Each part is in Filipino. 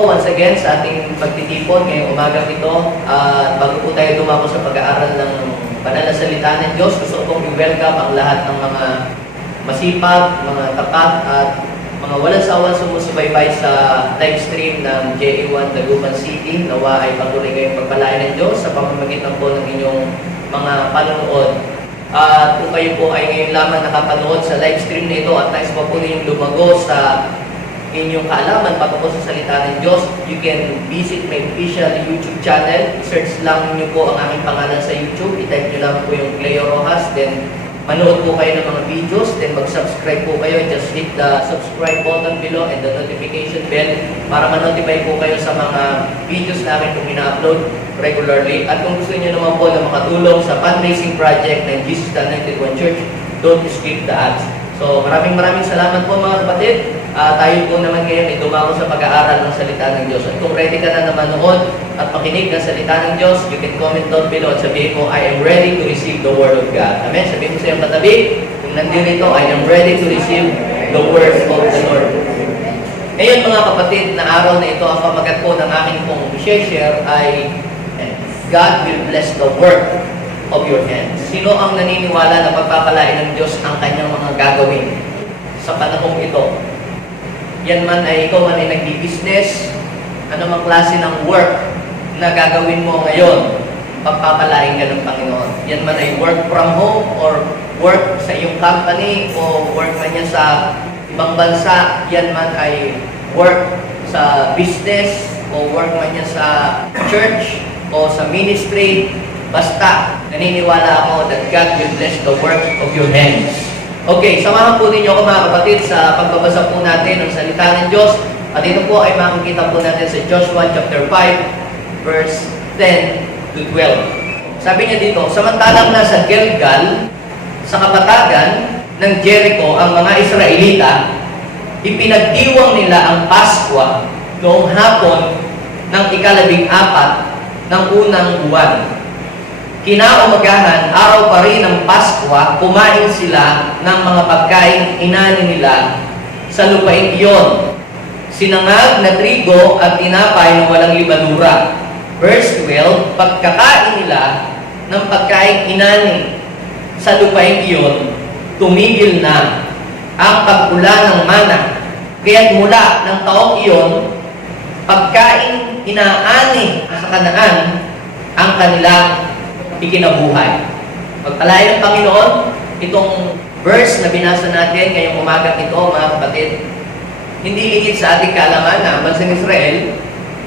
po once again sa ating pagtitipon ngayong umagang ito. Bago po tayo dumako sa pag-aaral ng banal na salita ng Diyos, gusto kong i-welcome ang lahat ng mga masipag, mga tapat at mga walang sawang sumusubaybay sa live stream ng JA1 Dagupan City. Nawa ay patuloy kayong pagpalain ng Diyos sa pamamagitan po ng inyong mga panonood. At kung kayo po ay ngayon lamang nakapanood sa live stream na ito at nais pa po ninyong lumago sa inyong kaalaman patungkol sa salita ng Diyos, you can visit my official YouTube channel. I-search lang niyo po ang aking pangalan sa YouTube. I-type niyo lang po yung Cleo Rojas. Then, manood po kayo ng mga videos. Then, mag-subscribe po kayo. Just hit the subscribe button below and the notification bell para ma-notify po kayo sa mga videos namin kung ina-upload regularly. At kung gusto niyo naman po na makatulong sa fundraising project ng Jesus the Anointed One Church, don't skip the ads. So, maraming salamat po mga kapatid. Tayo po naman ngayon ay dumako sa pag-aaral ng salita ng Diyos. At kung ready ka na manood at makinig ng salita ng Diyos, you can comment down below at sabihin mo, I am ready to receive the Word of God. Amen? Sabihin mo sa iyong katabi, kung nandito, I am ready to receive the Word of the Lord. Ngayon mga kapatid, na araw na ito, ang pamagat po ng aking pong share ay God will bless the work of your hands. Sino ang naniniwala na pagpapalain ng Diyos ang kanyang mga gagawin sa panahong ito? Yan man ay ikaw man ay nagbi-business, anumang klase ng work na gagawin mo ngayon, pagpapalain ka ng Panginoon. Yan man ay work from home or work sa iyong company o work man yan sa ibang bansa, yan man ay work sa business o work man yan sa church o sa ministry. Basta, naniniwala ako that God will bless the work of your hands. Okay, samahan po ninyo ako mga kapatid sa pagbabasa po natin ng salita ng Diyos. At ito po ay makikita po natin sa Joshua chapter 5, verse 10 to 12. Sabi niya dito, samantalang nasa Gilgal, sa kapatagan ng Jericho ang mga Israelita, ipinagdiwang nila ang Paskwa noong hapon ng ika-14 ng unang buwan. Kinaumagahan, araw pa rin ng Paskwa, kumain sila ng mga pagkain inani nila sa lupain iyon. Sinangag na trigo at tinapay na walang libadura. Verse 12, pagkakain nila ng pagkain inani sa lupain iyon, tumigil na ang pag-ula ng mana. Kaya't mula ng taong iyon, pagkain inaani sa Kanaan ang kanilang ikinabuhay. Pagpalain ng Panginoon, itong verse na binasa natin ngayong umagang ito, mga kapatid, hindi lingid sa ating kaalaman na ang bansang Israel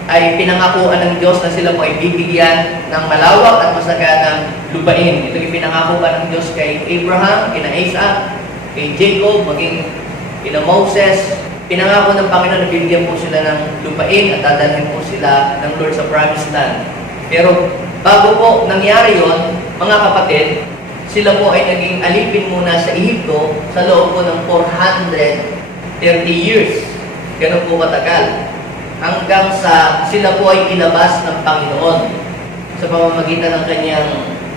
ay pinangakuan ng Diyos na sila po ay bibigyan ng malawak at masaganang lupain. Ito yung pinangako pa ng Diyos kay Abraham, kina Isaac, kay Jacob, maging kina Moses. Pinangako ng Panginoon na bibigyan po sila ng lupain at dadalhin po sila ng Lord sa promised land. Pero bago po nangyari yon, mga kapatid, sila po ay naging alipin muna sa Ehipto sa loob po ng 430 years. Ganun po matagal. Hanggang sa sila po ay inabas ng Panginoon sa pamamagitan ng kanyang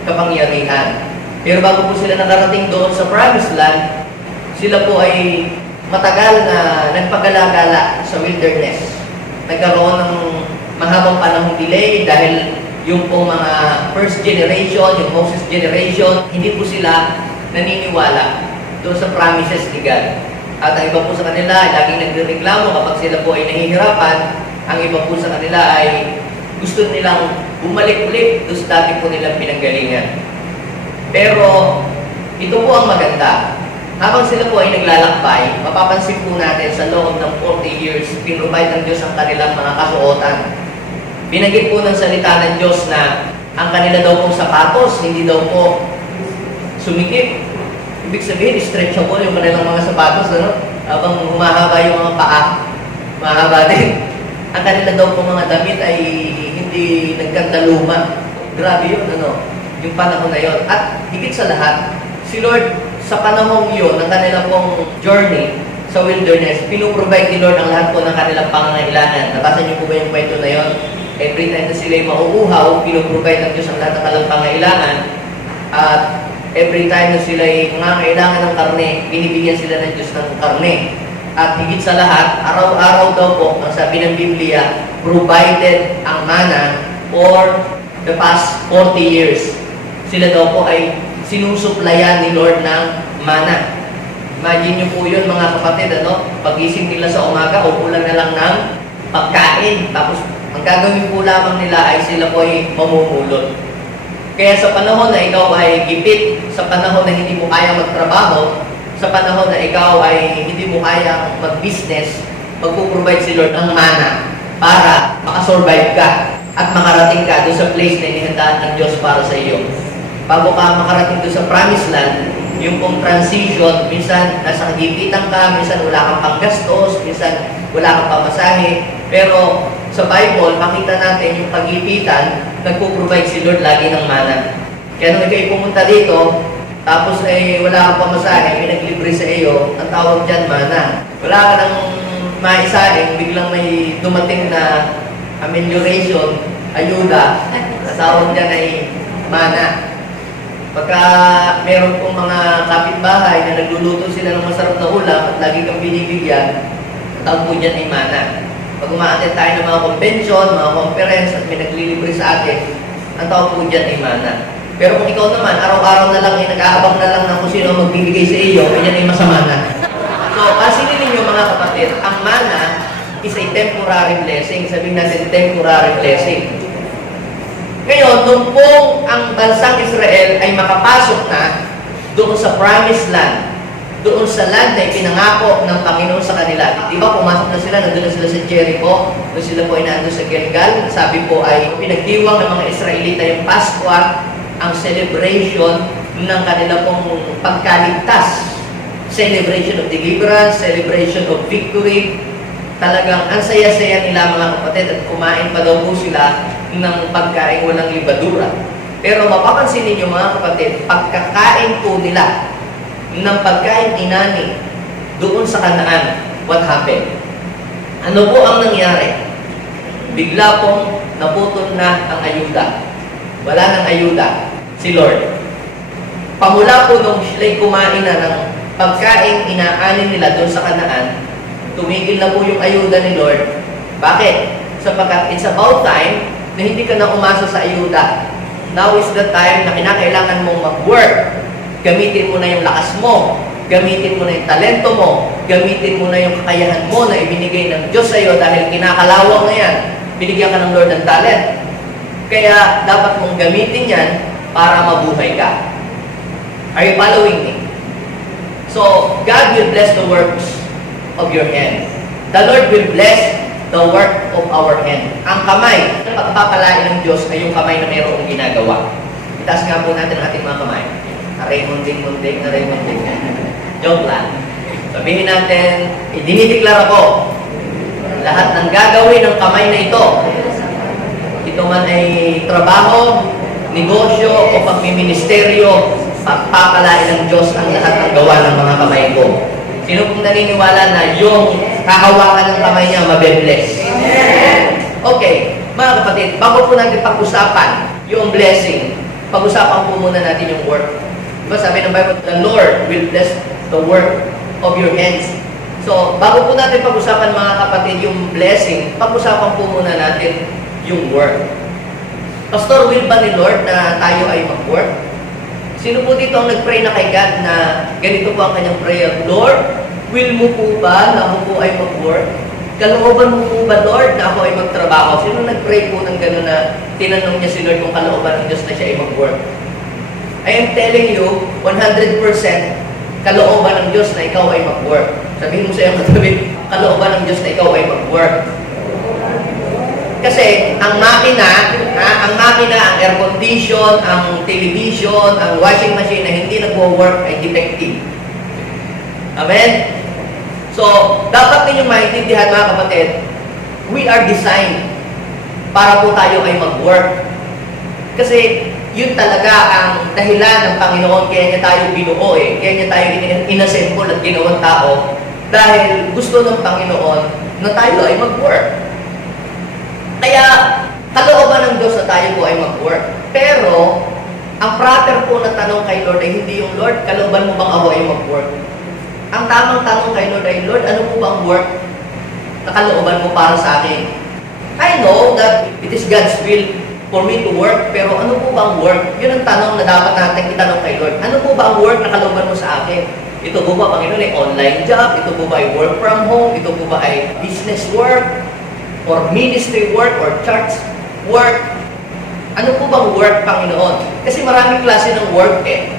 kapangyarihan. Pero bago po sila nakarating doon sa promised land, sila po ay matagal na nagpagala-gala sa wilderness. Nagkaroon ng mahabang panahong delay dahil yung pong mga first generation, yung Moses generation, hindi po sila naniniwala doon sa promises ni God. At ang iba po sa kanila ay laging nagreklamo kapag sila po ay nahihirapan. Ang iba po sa kanila ay gusto nilang bumalik ulit doon sa dati po nilang pinanggalingan. Pero ito po ang maganda. Habang sila po ay naglalakbay, mapapansin po natin sa loob ng 40 years, pinrovide ng Diyos ang kanilang mga kasuotan. Binanggit po ng salita ng Diyos na ang kanila daw pong sapatos, hindi daw po sumikip. Ibig sabihin, stretchable yung kanilang mga sapatos, ano? Habang humahaba yung mga paa, mahaba din. Ang kanila daw pong mga damit ay hindi nagkandaluma. Grabe yun, ano? Yung panahon na yun. At higit sa lahat, si Lord, sa panahong yun, ng kanilang pong journey sa wilderness, pinuprovide ni Lord ang lahat po ng kanilang pangangailangan. Nabasa niyo po ba yung kwento na yun? Every time na sila'y mauuhaw, pinuprovide ng Diyos ang lahat ng kanilang pangangailangan. At every time na sila'y nangangailangan ng karne, binibigyan sila ng Diyos ng karne. At higit sa lahat, araw-araw daw po, ang sabi ng Biblia, provided ang mana for the past 40 years. Sila daw po ay sinusuplayan ni Lord ng mana. Imagine nyo po yun mga kapatid, pagising nila sa umaga, upulan na lang ng pagkain. Tapos, ang gagawin po lamang nila ay sila po ay mamumulot. Kaya sa panahon na ikaw ay gipit, sa panahon na hindi mo kaya magtrabaho, sa panahon na ikaw ay hindi mo kaya mag-business, magpuprovide si Lord ng mana para makasurvive ka at makarating ka doon sa place na inihandaan ng Diyos para sa iyo. Bago ka makarating doon sa promised land, yung pong transition, minsan nasa kagipitan ka, minsan wala kang panggastos, minsan wala kang pamasahe. Pero sa Bible, makita natin yung pagipitan, nagpo-provide si Lord lagi ng mana. Kaya nung ikaw'y pumunta dito, tapos ay wala kang pamasahe, may naglibre sa iyo, ang tawag dyan, mana. Wala ka nang maisaing, biglang may dumating na amelioration, ayuda, ang tawag dyan ay mana. Pagka meron pong mga kapitbahay na nagluluto sila ng masarap na ulam at lagi kang binibigyan, ang tawag po dyan ay mana. Pag umaattend tayo ng mga convention, mga conference at may naglilibre sa atin, ang tawag po dyan ay mana. Pero kung ikaw naman, araw-araw na lang ay nag-aabang na lang ng kung sino magbibigay sa iyo, yan ay masama na. So, pansinin ninyo mga kapatid, ang mana is a temporary blessing. Sabihin natin, temporary blessing. Ngayon, nung pong ang bansang Israel ay makapasok na doon sa promised land, doon sa land na ipinangako ng Panginoon sa kanila. Di ba, pumasok na sila, nandun na sila sa Jericho, doon sila po ay nandun sa Gilgal. Sabi po ay pinagdiwang ng mga Israelita yung Paskwa, ang celebration ng kanila pong pagkaligtas. Celebration of deliverance, celebration of victory. Talagang ang saya-saya nila mga kapatid at kumain pa daw po sila ng pagkain walang libadura. Pero mapapansin ninyo mga kapatid, pagkakain po nila ng pagkain inani doon sa Kanaan, what happened? Ano po ang nangyari? Bigla pong naputol na ang ayuda. Wala nang ayuda si Lord. Pamula po nung sila'y kumain na ng pagkain inaanin nila doon sa Kanaan, tumigil na po yung ayuda ni Lord. Bakit? Sapagkat it's about time na hindi ka na umasa sa ayuda. Now is the time na kinakailangan mong mag-work. Gamitin mo na yung lakas mo. Gamitin mo na yung talento mo. Gamitin mo na yung kakayahan mo na ibinigay ng Diyos sa iyo dahil kinakalawang na yan. Binigyan ka ng Lord ng talent. Kaya dapat mong gamitin yan para mabuhay ka. Are you following me? So, God will bless the works of your hand. The Lord will bless the work of our hand. Ang kamay, pagpapalain ng Diyos ay yung kamay na mayroong ginagawa. Itaas nga po natin ang ating mga kamay. Aray munting, aray munting. Joke lang. Sabihin natin, dinideklara ko lahat ng gagawin ng kamay na ito. Ito man ay trabaho, negosyo, o pagmiministeryo, pagpapalain ng Diyos ang lahat ng gawa ng mga kamay ko. Sino pong naniniwala na yung kahawakan ng kamay niya mabe-bless? Okay, mga kapatid, bago po natin pag-usapan yung blessing, pag-usapan po muna natin yung work. Diba sabi ng Bible, the Lord will bless the work of your hands. So, bago po natin pag-usapan mga kapatid yung blessing, pag-usapan po muna natin yung work. Pastor, will ba ni Lord na tayo ay mag-work? Sino po dito ang nag-pray na kay God na ganito po ang kanyang prayer? Lord, will mo po ba na ako po ay mag-work? Kalooban mo po ba, Lord, na ako ay magtrabaho? Sino nag-pray po ng gano'n na tinanong niya si Lord kung kalooban ng Diyos na siya ay mag-work? I am telling you, 100% kalooban ng Diyos na ikaw ay mag-work. Sabihin mo sa iyong katabi, kalooban ng Diyos na ikaw ay mag-work. Kasi ang makina, ang air condition, ang television, ang washing machine na hindi nagwo-work ay defective. Amen? So, dapat ninyong maintindihan mga kapatid, we are designed para po tayo ay mag-work. Kasi yun talaga ang dahilan ng Panginoon kaya niya tayo binuo kaya niya tayo inassemble at ginawang tao dahil gusto ng Panginoon na tayo ay mag-work. Kaya, kalooban ng Diyos na tayo po ay mag-work. Pero, ang proper po na tanong kay Lord ay hindi yung, Lord, kalooban mo bang ako ay mag-work? Ang tamang tanong kay Lord ay, Lord, ano po bang work na kalooban mo para sa akin? I know that it is God's will for me to work, pero ano po bang work? Yun ang tanong na dapat natin itanong kay Lord. Ano po ba ang work na kalooban mo sa akin? Ito po ba, Panginoon, ay online job? Ito po ba ay work from home? Ito po ba ay business work? Or ministry work? Or church work? Ano po bang work, Panginoon? Kasi maraming klase ng work eh.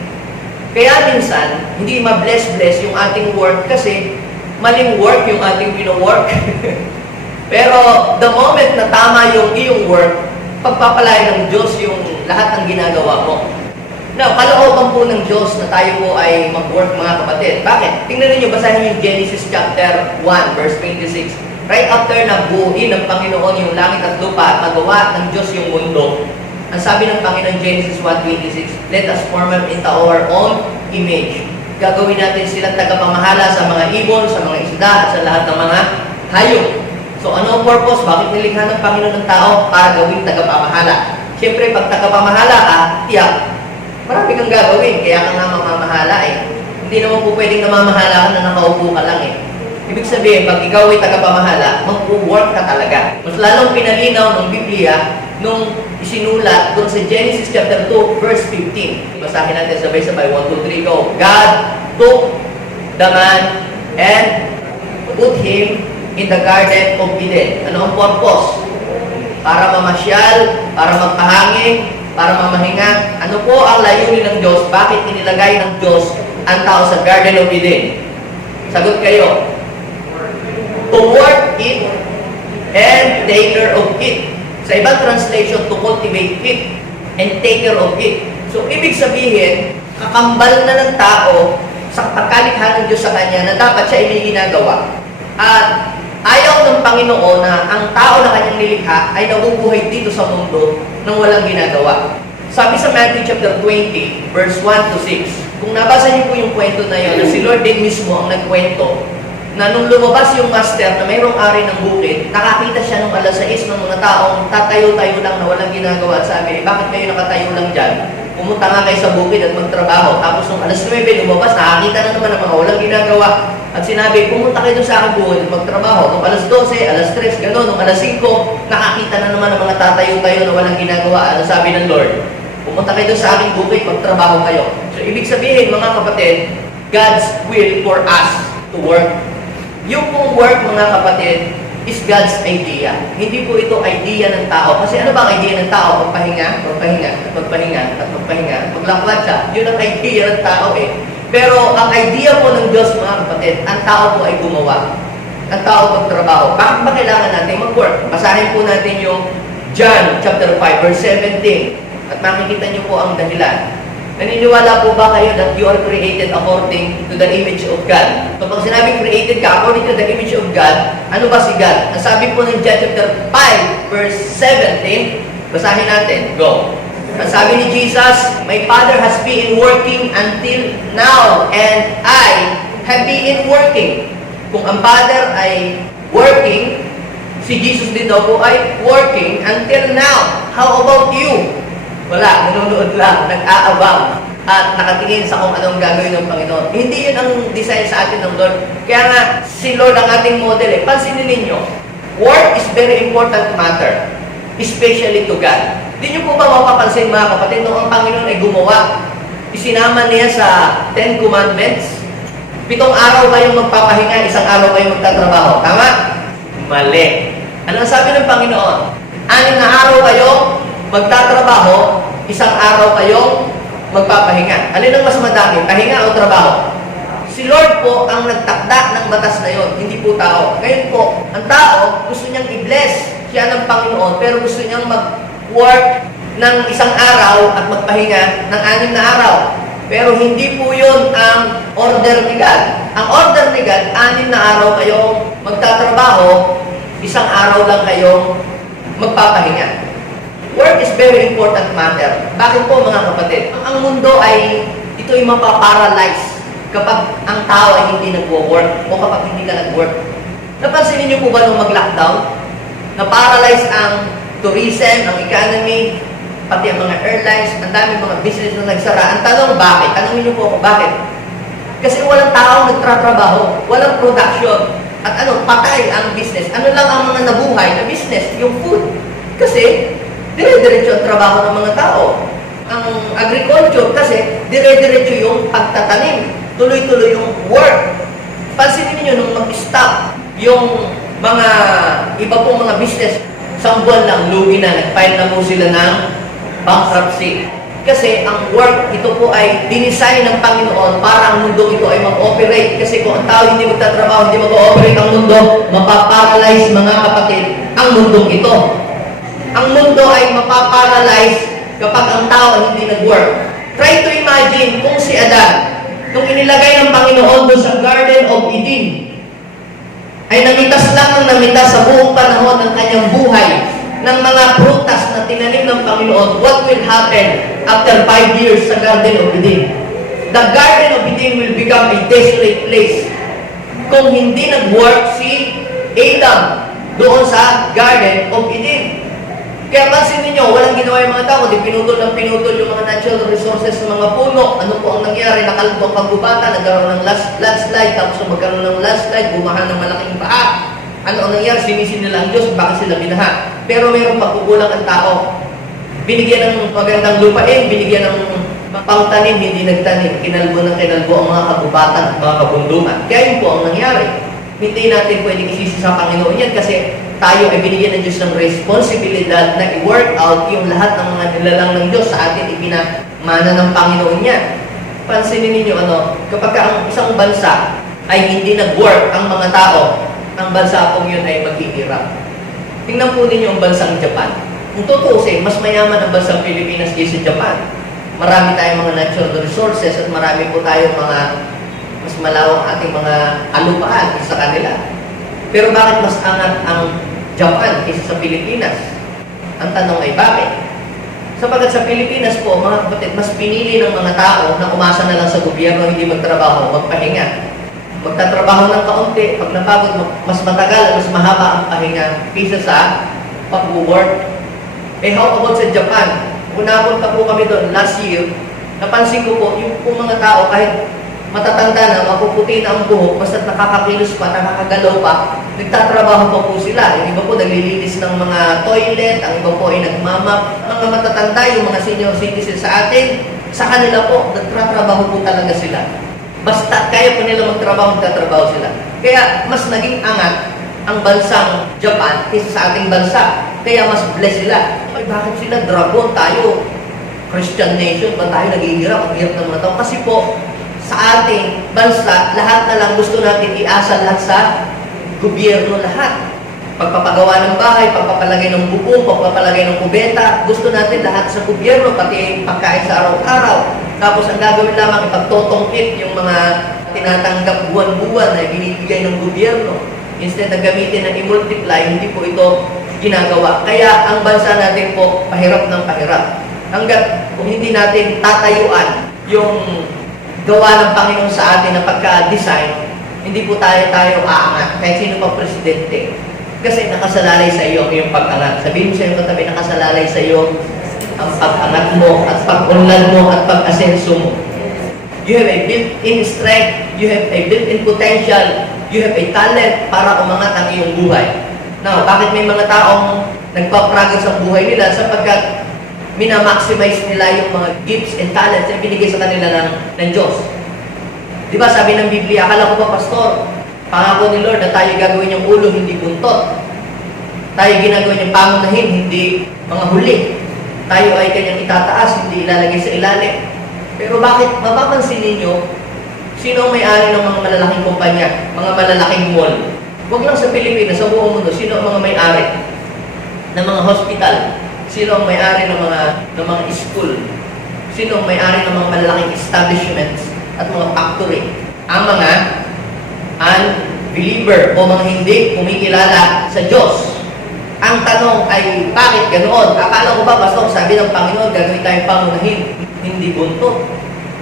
Kaya minsan, hindi ma-bless-bless yung ating work kasi maling work yung ating pino-work. Pero the moment na tama yung iyong work, pagpapalain ng Diyos yung lahat ng ginagawa mo. Now, kalooban po ng Diyos na tayo po ay mag-work, mga kapatid. Bakit? Tingnan ninyo, basahin yung Genesis chapter 1, verse 26. Right after na buuin ng Panginoon yung langit at lupa at magawa ng Diyos yung mundo, ang sabi ng Panginoon, Genesis 1:26, let us form them into our own image. Gagawin natin silang tagapamahala sa mga ibon, sa mga isda, at sa lahat ng mga hayop. So ano ang purpose? Bakit nilikha ng Panginoon ng tao? Para gawing tagapamahala. Siyempre, pag tagapamahala ka, tiyak, marami kang gagawin, kaya ka nga mamamahala eh. Hindi naman po pwedeng namamahala ka na nakaupo ka lang eh. Ibig sabihin, pag ikaw ay tagapamahala, mag-work ka talaga. Mas lalong pinalinaw ng Biblia nung isinulat doon sa Genesis chapter 2, verse 15. Basahin natin sabay-sabay, 1, 2, 3, go. God took the man and put him in the Garden of Eden. Ano ang purpose? Para mamasyal, para magpahangin, para mamahinga. Ano po ang layunin ng Diyos? Bakit inilagay ng Diyos ang tao sa Garden of Eden? Sagot kayo. To work it and take care of it. Sa ibang translation, to cultivate it and take care of it. So, ibig sabihin, kakambal na ng tao sa pagkalikha ng Diyos sa kanya na dapat siya ay may ginagawa. At ayaw ng Panginoon na ang tao na kanyang nilikha ay nabubuhay dito sa mundo nang walang ginagawa. Sabi sa Matthew chapter 20, verse 1 to 6, kung nabasa niyo po yung kwento na yun, na si Lord din mismo ang nagkwento, na nung lumabas yung master na mayroong ari ng bukid, nakakita siya nung alas 6 ng mga taong tatayo-tayo lang na walang ginagawa. At sabi, bakit kayo nakatayo lang dyan? Pumunta nga kayo sa bukid at magtrabaho. Tapos nung alas 9, lumabas, nakakita na naman ng mga walang ginagawa. At sinabi, pumunta kayo doon sa aking bukid at magtrabaho. Nung alas 12, alas 3, gano'n. Nung alas 5, nakakita na naman ng mga tatayo-tayo na walang ginagawa. Ano sabi ng Lord? Pumunta kayo doon sa aking bukid, magtrabaho kayo. So, ibig sabihin, mga kapatid, God's will for us to work. Yung pong work, mga kapatid, is God's idea. Hindi po ito idea ng tao. Kasi ano ba ang idea ng tao? Magpahinga, magpahinga, at magpahinga, at magpahinga, maglaklat siya. Yun ang idea ng tao eh. Pero ang idea po ng Diyos, mga kapatid, ang tao po ay gumawa. Ang tao magtrabaho. Bakit ba kailangan natin mag-work? Basahin po natin yung John chapter 5, verse 17. At makikita niyo po ang dahilan. Naniniwala po ba kayo that you are created according to the image of God? So pag sinabing created ka according to the image of God, ano ba si God? Ang sabi po ng John chapter 5, verse 17, basahin natin. Go. Ang sabi ni Jesus, my Father has been working until now, and I have been working. Kung ang Father ay working, si Jesus din daw po ay working until now. How about you? Wala, nanonood lang, nag-aabang at nakatingin sa kung anong gagawin ng Panginoon. Hindi yun ang design sa atin ng Lord. Kaya nga, si Lord ang ating model eh. Pansinin ninyo, work is very important matter, especially to God. Hindi nyo po ba mapapansin, mga kapatid, nung ang Panginoon ay gumawa, isinama niya sa 10 Commandments, 7 araw kayong magpapahinga, 1 araw kayong magtatrabaho. Tama? Mali. Ano ang sabi ng Panginoon? 6 na araw kayo magtatrabaho, 1 araw kayong magpapahinga. Alin ang mas madami, pahinga o trabaho? Si Lord po ang nagtakda ng batas na yon, hindi po tao. Ngayon po, ang tao gusto niyang i-bless siya ng Panginoon, pero gusto niyang mag-work ng 1 araw at magpahinga ng 6 na araw. Pero hindi po yun ang order ni God. Ang order ni God, 6 na araw kayong magtatrabaho, 1 araw lang kayong magpapahinga. Work is very important matter. Bakit po, mga kapatid? Ang mundo ay, ito ay mapaparalyze kapag ang tao ay hindi nag-work o kapag hindi ka nag-work. Napansin niyo po ba nung mag-lockdown? Na-paralyze ang tourism, ang economy, pati ang mga airlines, ang daming mga business na nagsara. Ang tanong, bakit? Tanongin niyo po ako, bakit? Kasi walang tao nagtatrabaho, walang production. At patay ang business. Ano lang ang mga nabuhay na business? Yung food. Kasi, dire-diretso ang trabaho ng mga tao. Ang agriculture kasi, dire-diretso yung pagtatanim. Tuloy-tuloy yung work. Pansinin niyo nung mag-stop yung mga iba pong mga business, isang buwan lang, lugi na, nag-file na po sila ng bankruptcy. Kasi ang work, ito po ay dinisign ng Panginoon para ang mundo ito ay mag-operate. Kasi kung ang tao hindi magtatrabaho, hindi mag-ooperate ang mundo, mapaparalyze mga kapatid ang mundong ito. Ang mundo ay mapaparalyze kapag ang tao ay hindi nag-work. Try to imagine kung si Adan, nung inilagay ng Panginoon doon sa Garden of Eden, ay namitas lang ng namitas sa buong panahon ng kanyang buhay ng mga prutas na tinanim ng Panginoon. What will happen after 5 years sa Garden of Eden? The Garden of Eden will become a desolate place kung hindi nag-work si Adam doon sa Garden of Eden. Kaya pansin ninyo, walang ginawa yung mga tao, kundi pinutol ng pinutol yung mga natural resources ng mga puno. Ano po ang nangyari? Nakalutong kagubatan, nagkaroon ng landslide, tapos magkaroon ng landslide, bumaha ng malaking paa. Ano ang nangyari? Sinisin nila ang Diyos, bakit sila binaha? Pero mayroong pagkukulang ang tao. Binigyan ng magandang lupain, binigyan ng pangtanim, hindi nagtanim. Kinalbo ng kinalbo ang mga kagubatan, mga kabundukan. Kaya yun po ang nangyari. Hindi natin pwedeng isisi sa Panginoon yan kasi tayo ay binigyan ng Diyos ng responsibilidad na i-work out yung lahat ng mga nilalang ng Diyos sa atin, ipinamana ng Panginoon yan. Pansinin ninyo, kapag ang isang bansa ay hindi nag-work ang mga tao, ang bansa pong yun ay maghihirap. Tingnan po ninyo ang bansang Japan. Kung tutuusin, mas mayaman ang bansang Pilipinas kaysa Japan. Marami tayong mga natural resources at marami po tayong mga mas malawak ating mga alupaan sa kanila. Pero bakit mas angat ang Japan kaysa sa Pilipinas? Ang tanong ay bakit? Sapagkat sa Pilipinas po, mga kapatid, mas pinili ng mga tao na umasa na lang sa gobyerno, hindi magtrabaho, magpahinga. Magtatrabaho ng kaunti, pag napagod, mas matagal, mas mahaba ang pahinga kaysa sa pag-work. How about sa Japan? Kung napunta po kami doon last year, napansin ko po, yung po mga tao, kahit matatanda na, mapuputi na ang buhok, basta nakakakilos pa, nakakagalaw pa, nagtatrabaho pa po sila. Yung iba po naglilinis ng mga toilet, ang iba po ay nagmamap. Mga matatanda, yung mga senior citizens sa atin, sa kanila po, nagtatrabaho po talaga sila. Basta kaya po nila magtrabaho, magtatrabaho sila. Kaya mas naging angat ang bansang Japan kaysa sa ating bansa. Kaya mas blessed sila. Ay, bakit sila dragon? Tayo, Christian nation, ba tayo naghihirap? Ang hirap ng mga tao. Kasi po, sa ating bansa, lahat na lang gusto natin iasa lahat sa gobyerno lahat. Pagpapagawa ng bahay, pagpapalagay ng bubong, pagpapalagay ng kubeta, gusto natin lahat sa gobyerno, pati pagkain sa araw-araw. Tapos ang gagawin lamang, ipagtotongkit yung mga tinatanggap buwan-buwan na binibigay ng gobyerno. Instead na gamitin na i-multiply, hindi po ito ginagawa. Kaya ang bansa natin po, pahirap ng pahirap. Hanggat kung hindi natin tatayuan yung gawa ng Panginoon sa atin na pagka-design, hindi po tayo aangat, kahit sino pa presidente. Kasi nakasalalay sa iyo ang iyong pag-angat. Sabihin mo sa iyong katabi, nakasalalay sa iyo ang pag-angat mo, at pag-unlad mo, at pag-asenso mo. You have a built-in strength, you have a built-in potential, you have a talent para umangat ang iyong buhay. Now, bakit may mga taong nagpa-progress ang buhay nila? Sapagkat minamaximize nila yung mga gifts and talents na binigay sa kanila ng Diyos. Di ba sabi ng Biblia, akala ko ba, Pastor, pangako ni Lord na tayo gagawin yung ulo, hindi buntot. Tayo ginagawin yung pangunahin, hindi mga huli. Tayo ay kanyang itataas, hindi ilalagay sa ilalim. Pero bakit, mapapansin ninyo, sino ang may-ari ng mga malalaking kumpanya, mga malalaking mall? Huwag lang sa Pilipinas, sa buong mundo, sino ang mga may-ari ng mga hospital? Sino ang may-ari ng mga school? Sino ang may-ari ng mga malalaking establishments at mga factory? Ang mga unbeliever o mga hindi kumikilala sa Diyos. Ang tanong ay, bakit ganoon? Akala ko ba, Pastor, sabi ng Panginoon, gagawin tayong pangunahin, hindi buntot.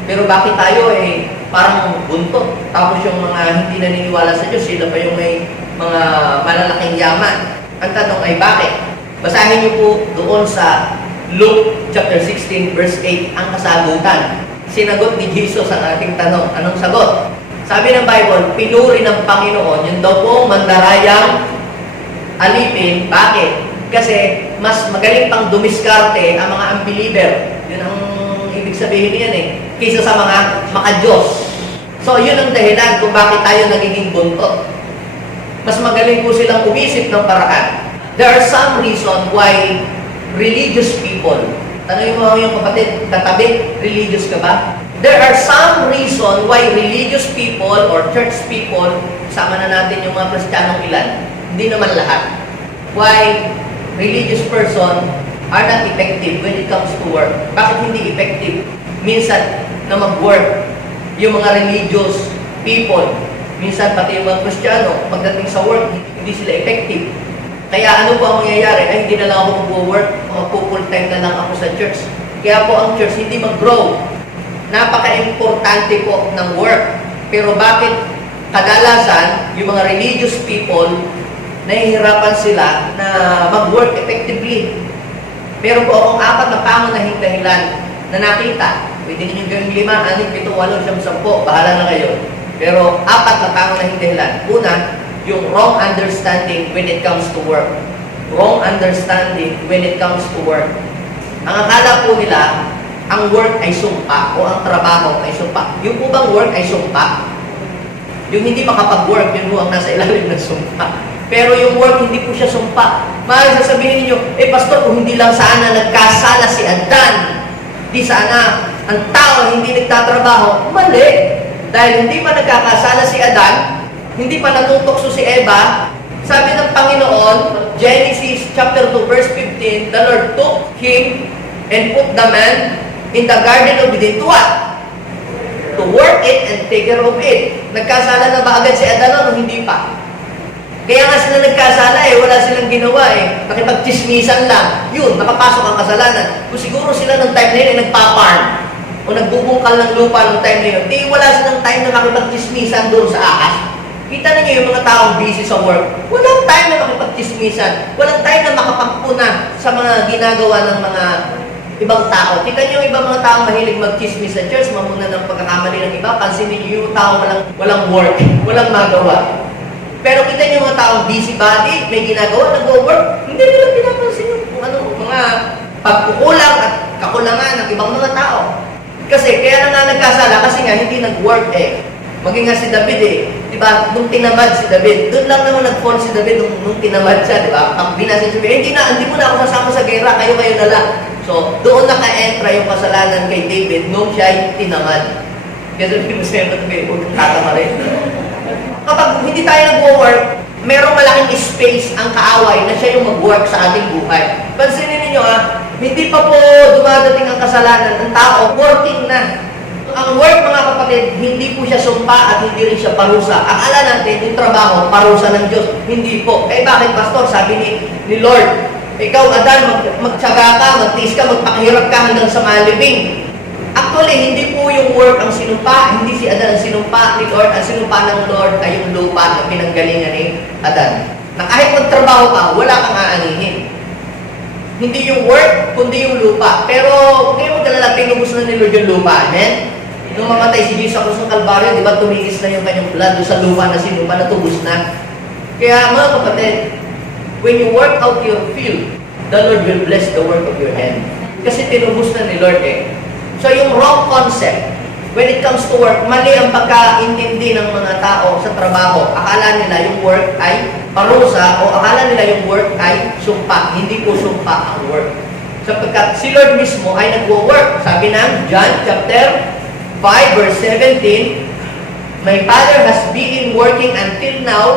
Pero bakit tayo parang buntot? Tapos yung mga hindi naniniwala sa Diyos, sila pa yung may mga malalaking yaman. Ang tanong ay, bakit? Basahin niyo po doon sa Luke chapter 16 verse 8 ang kasagutan. sinagot ni Jesus ang ating tanong. Anong sagot? Sabi ng Bible, pinuri ng Panginoon yung daw pong mandarayang alipin. Bakit? Kasi mas magaling pang dumiskarte ang mga unbeliever. Yun ang ibig sabihin niyan kaysa sa mga maka-Diyos. So, yun ang dahilan kung bakit tayo nagiging buntot. Mas magaling po silang umisip ng paraan. There are some reason why religious people, tanongin mo yung kapatid, katabi, religious ka ba? There are some reason why religious people or church people, sama na natin yung mga Kristiyanong ilan, hindi naman lahat. Why religious person are not effective when it comes to work. Bakit hindi effective? Minsan na mag-work, yung mga religious people, minsan pati yung mga Kristiyano, pagdating sa work, hindi sila effective. Kaya ano po ang mangyayari? Ay, hindi na lang ako mag-work, full time na lang ako sa church. Kaya po ang church hindi mag-grow. Napaka-importante po ng work. Pero bakit kadalasan, yung mga religious people, nahihirapan sila na mag-work effectively? Meron po akong 4 na pangunahing dahilan na nakita. Pwede ninyo gawing 5, 6, 7, 8, 10, 10, bahala na kayo. Pero 4 na pangunahing dahilan. Una, yung wrong understanding when it comes to work. Wrong understanding when it comes to work. Ang akala po nila, ang work ay sumpa o ang trabaho ay sumpa. Yung po bang work ay sumpa? Yung hindi makapag-work, yun po ang nasa ilalim ng sumpa. Pero yung work, hindi po siya sumpa. Maaaring sasabihin niyo, pastor, kung hindi lang sana nagkasala si Adan, di sana ang tao hindi nagtatrabaho. Mali. Dahil hindi pa nagkakasala si Adan, hindi pa natutokso si Eva, sabi ng Panginoon, Genesis chapter 2 verse 15, the Lord took him and put the man in the garden of Eden to what? To work it and take care of it. Nagkasala na ba agad si Adan o hindi pa? Kaya nga sila nagkasala wala silang ginawa nakipagchismisan lang. Yun, nakapasok ang kasalanan. Kung siguro sila ng time na yun nagpa-farm o nagbubungkal ng lupa ng time na yun, di wala silang time na makipagchismisan doon sa ahas. Kita niyo yung mga taong busy sa work. Walang time na makipagchismisan. Walang time na makapagpuna sa mga ginagawa ng mga ibang tao. Kita niyo yung ibang mga taong mahilig magchismis sa church, mamuna ng pagkakamali ng iba. Pansinin niyo yung tao walang work, walang magawa. Pero kita niyo yung mga taong busybody, may ginagawa, nag-work, hindi nila pinapansin yung mga pagkukulang at kakulangan ng ibang mga tao. Kasi kaya na nga nagkasala kasi nga hindi nag-work Maging nga si David diba? Nung tinamad si David, doon lang naman nag-fall si David nung tinamad siya, diba? Ang binasin siya, hindi mo na ako sasama sa gera, kayo na lang. So, doon naka-entra yung kasalanan kay David nung siya ay tinamad. Kaya sabi mo siya, huwag tatama rin. Kapag hindi tayo nag-work, merong malaking space ang kaaway na siya yung mag-work sa ating buhay. Pansinin ninyo hindi pa po dumadating ang kasalanan ng tao, working na. Ang work, mga kapatid, hindi po siya sumpa at hindi rin siya parusa. Akala natin, yung trabaho, parusa ng Diyos. Hindi po. Bakit, Pastor? Sabi ni Lord, ikaw, Adan, magtsaga ka, magtiis ka, magpakahirap ka hanggang sa malibing. Actually, hindi po yung work ang sinumpa, hindi si Adan ang sinumpa ni Lord. Ang sinumpa ng Lord ay yung lupa na pinanggalingan ni Adan. Na kahit magtrabaho ka, wala kang aanihin. Hindi yung work, kundi yung lupa. Pero, huwag kayo magkalala, pinubos na ni Lord yung lupa. Amen? Nung mamatay si Jesus sa krus ng Kalbaryo, di ba tumigis na yung kanyang blood doon sa lupa na sinupa na tubos na. Kaya mga kapatid, when you work out your field, the Lord will bless the work of your hand. Kasi tinubos na ni Lord So yung wrong concept, when it comes to work, mali ang pagkaintindi ng mga tao sa trabaho. Akala nila yung work ay parusa o akala nila yung work ay sumpa. Hindi po sumpa ang work. Sapagkat si Lord mismo ay nagwo-work. Sabi ng John chapter 5 verse 17, my Father has been working until now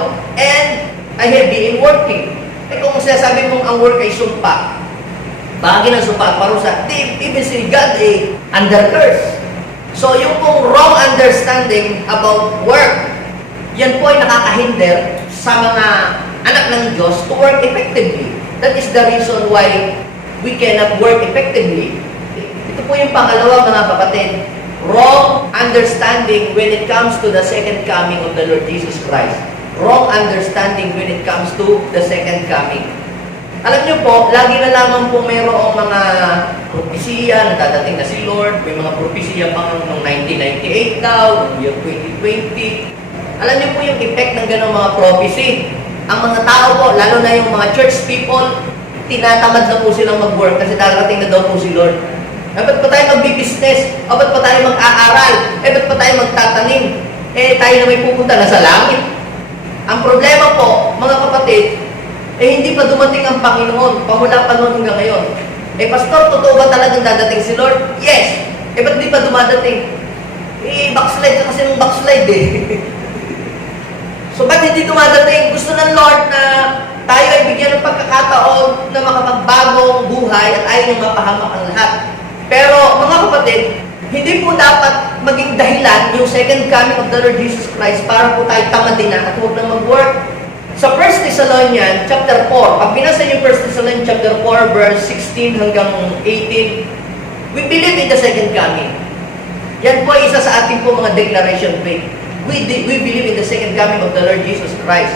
and I have been working. Kung sasabi mong ang work ay sumpa, bagay ng sumpa at parusa, even si God under curse. So yung pong wrong understanding about work, yan po ay nakakahinder sa mga anak ng Diyos to work effectively. That is the reason why we cannot work effectively. Ito po yung pangalawa, mga kapatid. Wrong understanding when it comes to the second coming of the Lord Jesus Christ. Wrong understanding when it comes to the second coming. Alam niyo po, lagi na lamang po mayroong mga propesiya na dadating na si Lord. May mga propesiya pang noong 1998 daw, noong year 2020. Alam niyo po yung effect ng ganong mga prophecy. Ang mga tao po, lalo na yung mga church people, tinatamad na po silang mag-work kasi darating na daw po si Lord. Ba't pa tayo mag-business? Ba't pa tayo mag-aaral? Ba't pa tayo magtatanim? Tayo na may pupunta na sa langit. Ang problema po, mga kapatid, hindi pa dumating ang Panginoon, pamula pa noon hanggang ngayon. Pastor, totoo ba talagang dadating si Lord? Yes! Ba't di pa dumadating? Backslide ka kasi ng backslide So, ba't hindi dumadating? Gusto ng Lord na tayo ay bigyan ng pagkakataon na makapagbagong buhay at ayaw niyang mapahamak ang lahat. Pero, mga kapatid, hindi po dapat maging dahilan yung second coming of the Lord Jesus Christ para po tayo tamadin na at huwag na mag-work. Sa 1 Thessalonians chapter 4, pag binasa niyo 1 Thessalonians chapter 4, verse 16 hanggang 18, we believe in the second coming. Yan po isa sa ating po mga declaration faith. We believe in the second coming of the Lord Jesus Christ.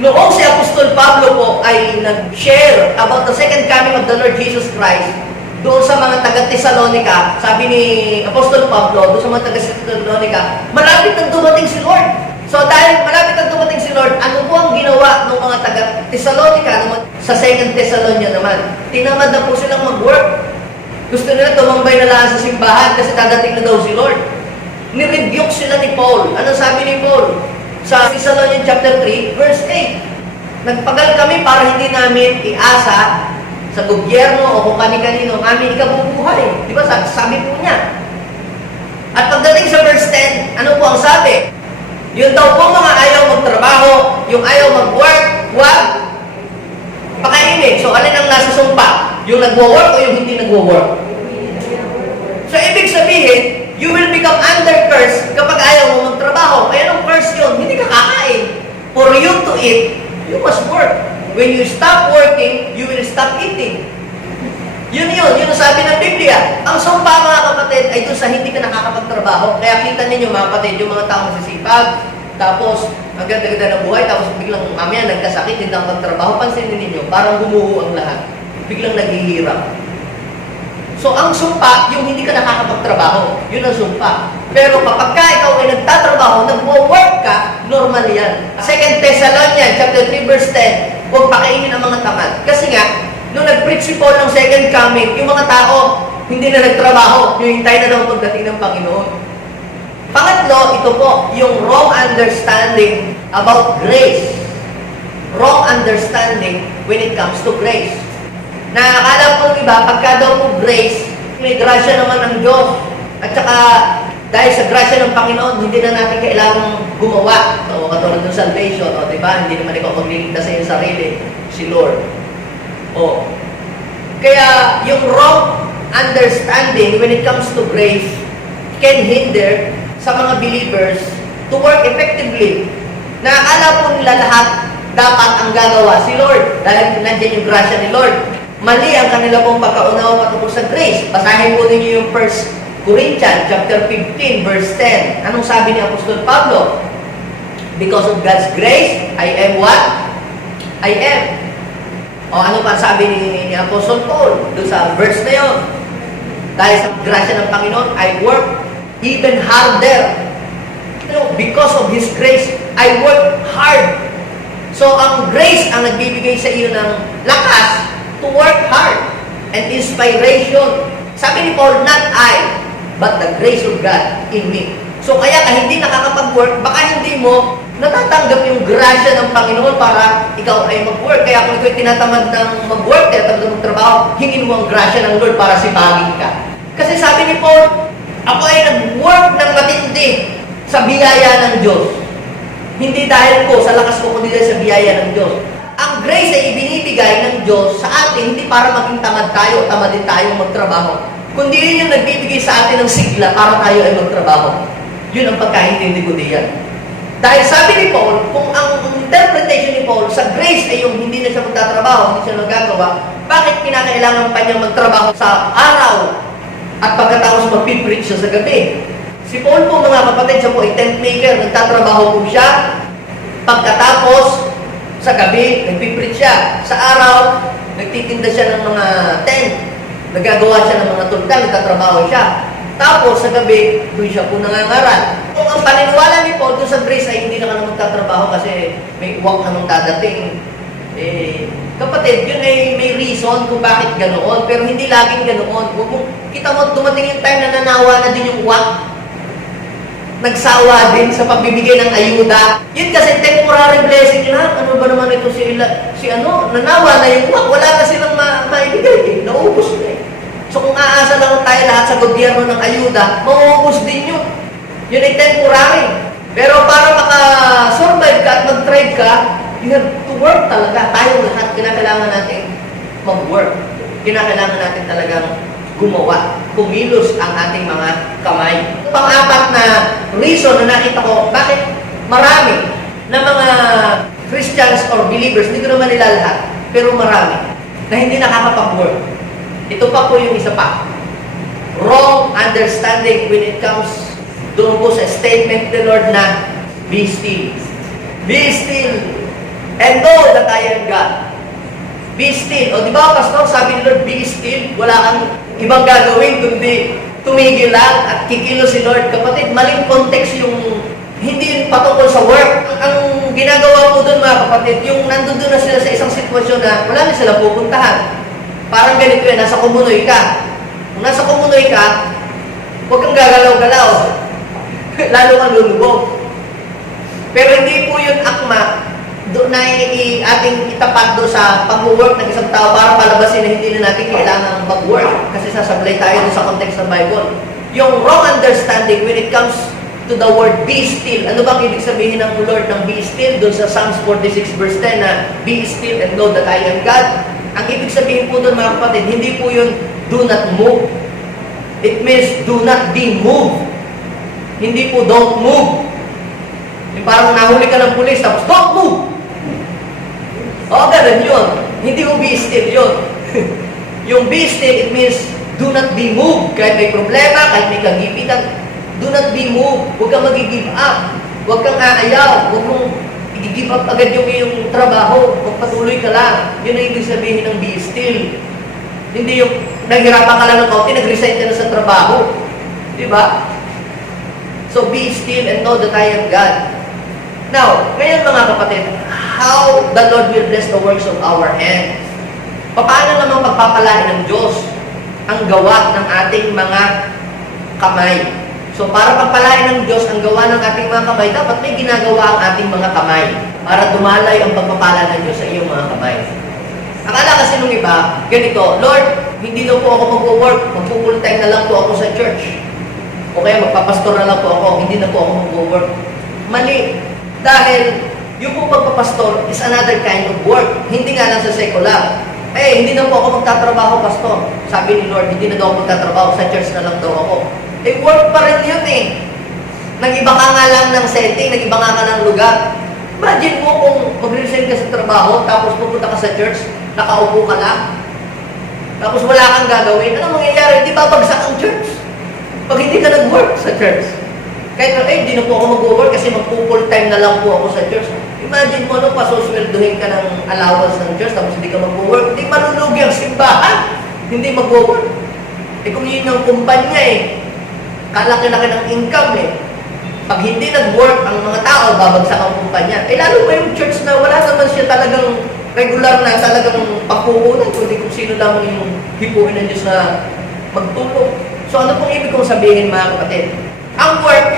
Noong si Apostol Pablo po ay nag-share about the second coming of the Lord Jesus Christ, doon sa mga taga-Thessalonica, sabi ni Apostol Pablo, doon sa mga taga-Thessalonica, malapit nang dumating si Lord. So dahil malapit nang dumating si Lord, ano po ang ginawa ng mga taga-Thessalonica sa 2 Thessalonians naman? Tinamad na po silang mag-work. Gusto nila tumambay na lang sa simbahan kasi dadating na daw si Lord. Nirebuke sila ni Paul. Ano sabi ni Paul? Sa Thessalonians chapter 3, verse 8. Nagpagal kami para hindi namin iasa sa gobyerno o kung kani-kanino ang aming ikabubuhay. Di ba? Sabi po niya. At pagdating sa verse 10, ano po ang sabi? Yun daw po mga ayaw magtrabaho, yung ayaw mag-work, wag pakainin. So, alin ang nasa sumpa? Yung nagwo-work o yung hindi nagwo-work? So, ibig sabihin, you will become under curse kapag ayaw mo magtrabaho. Kaya nung curse yun, hindi ka kakain. For you to eat, you must work. When you stop working, you will stop eating. Yun ang sabi ng Biblia. Ang sumpa, mga kapatid, ay doon sa hindi ka nakakapagtrabaho. Kaya kita ninyo, mga kapatid, yung mga tao masisipag, tapos ang ganda-ganda ng buhay, tapos biglang mamaya nagkasakit, hindi nakapagtrabaho. Pansinin ninyo, parang gumuho ang lahat. Biglang naghihirap. So, ang sumpa, yung hindi ka nakakapagtrabaho. Yun ang sumpa. Pero kapag ikaw ay nagtatrabaho, nagwo-work ka, normal yan. 2 Thessalonians chapter 3, verse 10, huwag pakainin ang mga tamad. Kasi nga, nung nag-preach si Paul ng second coming, yung mga tao, hindi na nagtrabaho, yung hintay na daw pagdating ng Panginoon. Pangatlo, ito po, yung wrong understanding about grace. Wrong understanding when it comes to grace. Nakakala po iba, pagka daw po grace, may grasya naman ng Diyos. At saka, dahil sa grasya ng Panginoon, hindi na natin kailangang gumawa. O katulad ng salvation, o diba, hindi naman ikaw magliligtas sa iyong sarili, si Lord. O, kaya yung wrong understanding when it comes to grace can hinder sa mga believers to work effectively. Nakakala po nila lahat dapat ang gagawa si Lord dahil nandiyan yung grasya ni Lord. Mali ang kanila pong pagkaunawa patungkol sa grace. Basahin po ninyo yung 1 Corinthians chapter 15 verse 10. Anong sabi ni Apostol Pablo? Because of God's grace, I am what? I am. O ano pa sabi ni Apostle Paul doon sa verse na yun? Dahil sa grasya ng Panginoon, I work even harder. Because of His grace, I work hard. So, ang grace ang nagbibigay sa iyo ng lakas to work hard and inspiration. Sabi ni Paul, not I, but the grace of God in me. So, kaya ka hindi nakakapag-work, baka hindi mo natatanggap yung grasya ng Panginoon para ikaw ay mag-work. Kaya kung ikaw tinatamad ng mag-work, tinatamad ng magtrabaho, hingin mo ang grasya ng Lord para sipagin ka. Kasi sabi ni Paul, ako ay nag-work ng matindi sa biyaya ng Diyos. Hindi dahil ko sa lakas ko, kundi dahil sa biyaya ng Diyos. Ang grace ay ibinibigay ng Diyos sa atin, hindi para maging tamad tayo, tamad din tayo magtrabaho. Kundi yun yung nagbibigay sa atin ng sigla para tayo ay magtrabaho. Yun ang pagkaintindi ko diyan. Dahil sabi ni Paul, kung ang interpretation ni Paul sa grace ay yung hindi na siya magtatrabaho, hindi siya nagagawa, bakit kinakailangan pa niya magtrabaho sa araw at pagkatapos mag-preach siya sa gabi? Si Paul po, mga kapatid, siya po ay tent maker, nagtatrabaho po siya. Pagkatapos, Sa gabi, nagpipreach siya. Sa araw, nagtitinda siya ng mga tent. Nagagawa siya ng mga tultang, nagtatrabaho siya. Tapos, sa gabi, doon siya po nangangaral. Kung ang paniniwala ni Paul doon sa grace ay hindi na ka na magtatrabaho kasi may uwak namang dadating. Kapatid, yun ay may reason kung bakit ganoon. Pero hindi laging ganoon. Kita mo, dumating yung time na nanawa na din yung uwak. Nagsawa din sa pagbibigay ng ayuda. Yun kasi temporary blessing na. Ano ba naman ito nanawa na yung uwak. Wala na silang maibigay. Naubos na eh. So kung aasa lang tayo lahat sa gobyerno ng ayuda, mauubos din yun. Yun ay temporary. Pero para maka-survive ka at mag-thrive ka, you have to work talaga. Tayo lahat, kinakailangan natin mag-work. Kinakailangan natin talagang gumawa. Kumilos ang ating mga kamay. Pang-apat na reason na nakita ko, bakit marami na mga Christians or believers, hindi ko naman nila lahat, pero marami, na hindi nakakapag-work. Ito pa po yung isa pa. Wrong understanding when it comes doon po sa statement ni Lord na, be still. Be still and know that I am God. Be still. O di ba, Pastor, sabi ni Lord, be still. Wala kang ibang gagawin kundi tumigil lang at kikilos si Lord. Kapatid, maling context yung hindi patungkol sa work. Ang ginagawa po doon, mga kapatid, yung nandun na sila sa isang sitwasyon na wala na sila pupuntahan. Parang ganito yan, nasa kumunoy ka. Kung nasa kumunoy ka, huwag kang gagalaw-galaw. Lalo kang lulubog. Pero hindi po yun akma doon na ating itapat doon sa pag-work ng isang tao para palabasin na hindi na natin kailangan mag-work. Kasi sasablay tayo doon sa context ng Bible. Yung wrong understanding when it comes to the word be still. Ano bang ibig sabihin ng Lord ng be still? Doon sa Psalms 46 verse 10 na be still and know that I am God. Ang ibig sabihin po doon, mga kapatid, hindi po yun do not move. It means do not be moved. Hindi po don't move. Yung parang nahuli ka ng pulis, tapos don't move. O, ganun yun. Hindi po be still yun. Yung be still, it means do not be moved. Kahit may problema, kahit may kagipitan, do not be moved. Huwag kang mag-give up. Huwag kang aayaw. Huwag mong i-give up agad yung iyong trabaho. Magpatuloy ka lang. Yun ang ibig sabihin ng be still. Hindi yung naghirapan ka lang ng kaunti, nag-resign ka na sa trabaho. Diba? So be still and know that I am God. Now, ngayon mga kapatid, how the Lord will bless the works of our hands. Paano naman pagpapalain ng Diyos ang gawa ng ating mga kamay? So, para pagpalain ng Diyos ang gawa ng ating mga kamay, dapat may ginagawa ang ating mga kamay para dumalay ang pagpapala ng Diyos sa iyong mga kamay. Akala kasi nung iba, ganito, Lord, hindi na po ako mag-work, mag-full time na lang po ako sa church. O kaya magpapastor na lang po ako, hindi na po ako mag-work. Mali. Dahil yung po pagpapastor is another kind of work. Hindi nga lang sa secular. Hindi na po ako magtatrabaho, pastor. Sabi ni Lord, hindi na daw ako magtatrabaho, sa church na lang daw ako. Work pa rin yun eh. Nag-iba ka nga lang ng setting, nag-iba nga ng lugar. Imagine mo kung mag-resign ka sa trabaho, tapos pupunta ka sa church, nakaupo ka lang, tapos wala kang gagawin. Ano mangyayari? Di ba bagsak ang church? Pag hindi ka nag-work sa church. Kahit hindi na po ako mag-work kasi mag-full time na lang po ako sa church. Imagine mo, pasusweldohin ka ng allowance ng church, tapos hindi ka mag-work. Hindi malulugi ang simbahan. Hindi mag-work. Kung yun yung kumpanya kalaki-laki ng income Pag hindi nag-work ang mga tao, babagsak ang kumpanya. Lalo pa yung church na wala naman siya talagang regular na talagang pagpupunan, kundi kung sino lamang yung hipuin ng Diyos na magtulong. So ano pong ibig kong sabihin, mga kapatid? Ang work,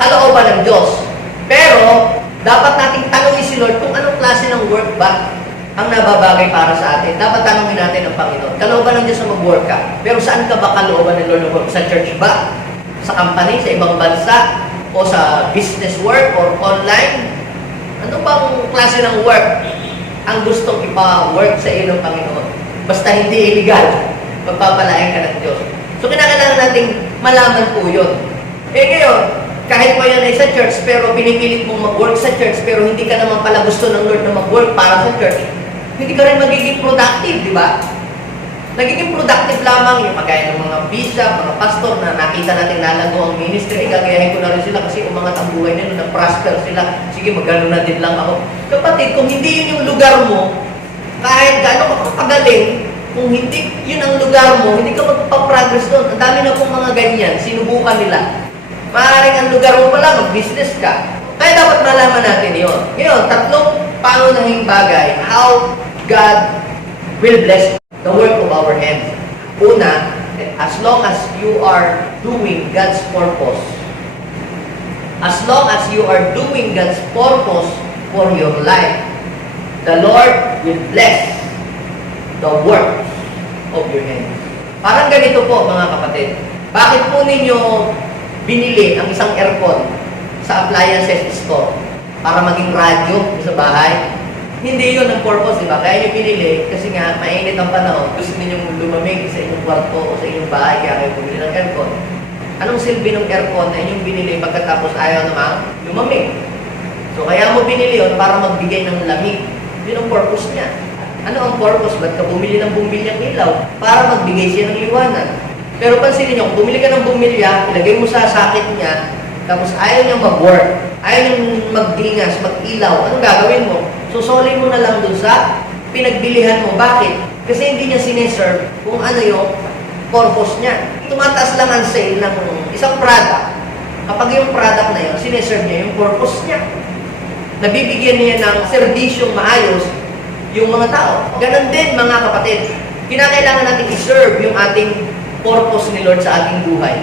kalooban ng Diyos. Pero, dapat nating tanongin si Lord kung anong klase ng work ba ang nababagay para sa atin. Dapat tanongin natin ang Panginoon. Kalooban ng Diyos na mag-work ka. Pero saan ka ba kalooban ng Lord mag-work? Sa church ba? Sa company? Sa ibang bansa? O sa business work? Or online? Ano bang klase ng work ang gustong ipa-work sa iyo ng Panginoon? Basta hindi illegal. Magpapalain ka ng Diyos. So, kinakailangan nating malaman po yun. Ngayon, kahit pa yan ay sa church, pero pinipilit mong mag-work sa church, pero hindi ka naman pala gusto ng Lord na mag-work para sa church, hindi ka rin magiging productive, di ba? nagiging productive lamang yung pagkaya ng mga bishop, mga pastor na nakita natin lalago ang ministry, gagayahin ko na rin sila kasi umangat ang buhay nila, nag-prosper sila, sige magano na din lang ako. Kapatid, kung hindi yun yung lugar mo, kahit gaano ka kapagaling, kung hindi yun ang lugar mo, hindi ka magpaprogress doon. Ang dami na pong mga ganyan, sinubukan nila. Maaaring ang lugar mo pala, mag-business ka. Kaya dapat malaman natin yun. Ngayon, tatlong pangunahing bagay, how God will bless the work of our hands. Una, as long as you are doing God's purpose, as long as you are doing God's purpose for your life, the Lord will bless the works of your hands. Parang ganito po mga kapatid. Bakit po ninyo binili ang isang aircon sa appliances store? Para maging radyo sa bahay? Hindi yun ang purpose, di ba? Kaya nyo binili kasi nga mainit ang panahon. Gusto ninyong lumamig sa inyong kwarto o sa inyong bahay kaya kayo bumili ng aircon. Anong silbi ng aircon na inyong binili pagkatapos ayaw namang lumamig? So kaya mo binili yun para magbigay ng lamig. Yun ang purpose niya. Ano ang purpose? Ba't ka bumili ng bumbilyang ilaw? Para magbigay siya ng liwanag. Pero pansinin nyo, kung bumili ka ng bumbilya, ilagay mo sa sakit niya, tapos ayaw niyang mag-work, ayaw niyang magdingas, mag-ilaw, anong gagawin mo? Susolin mo na lang dun sa pinagbilihan mo. Bakit? Kasi hindi niya sineserve kung ano yung purpose niya. Tumataas lang ang sale ng isang product. Kapag yung product na yun, sineserve niya yung purpose niya. Nabibigyan niya ng serbisyong maayos yung mga tao. Ganon din mga kapatid. Kinakailangan natin i-serve yung ating purpose ni Lord sa ating buhay.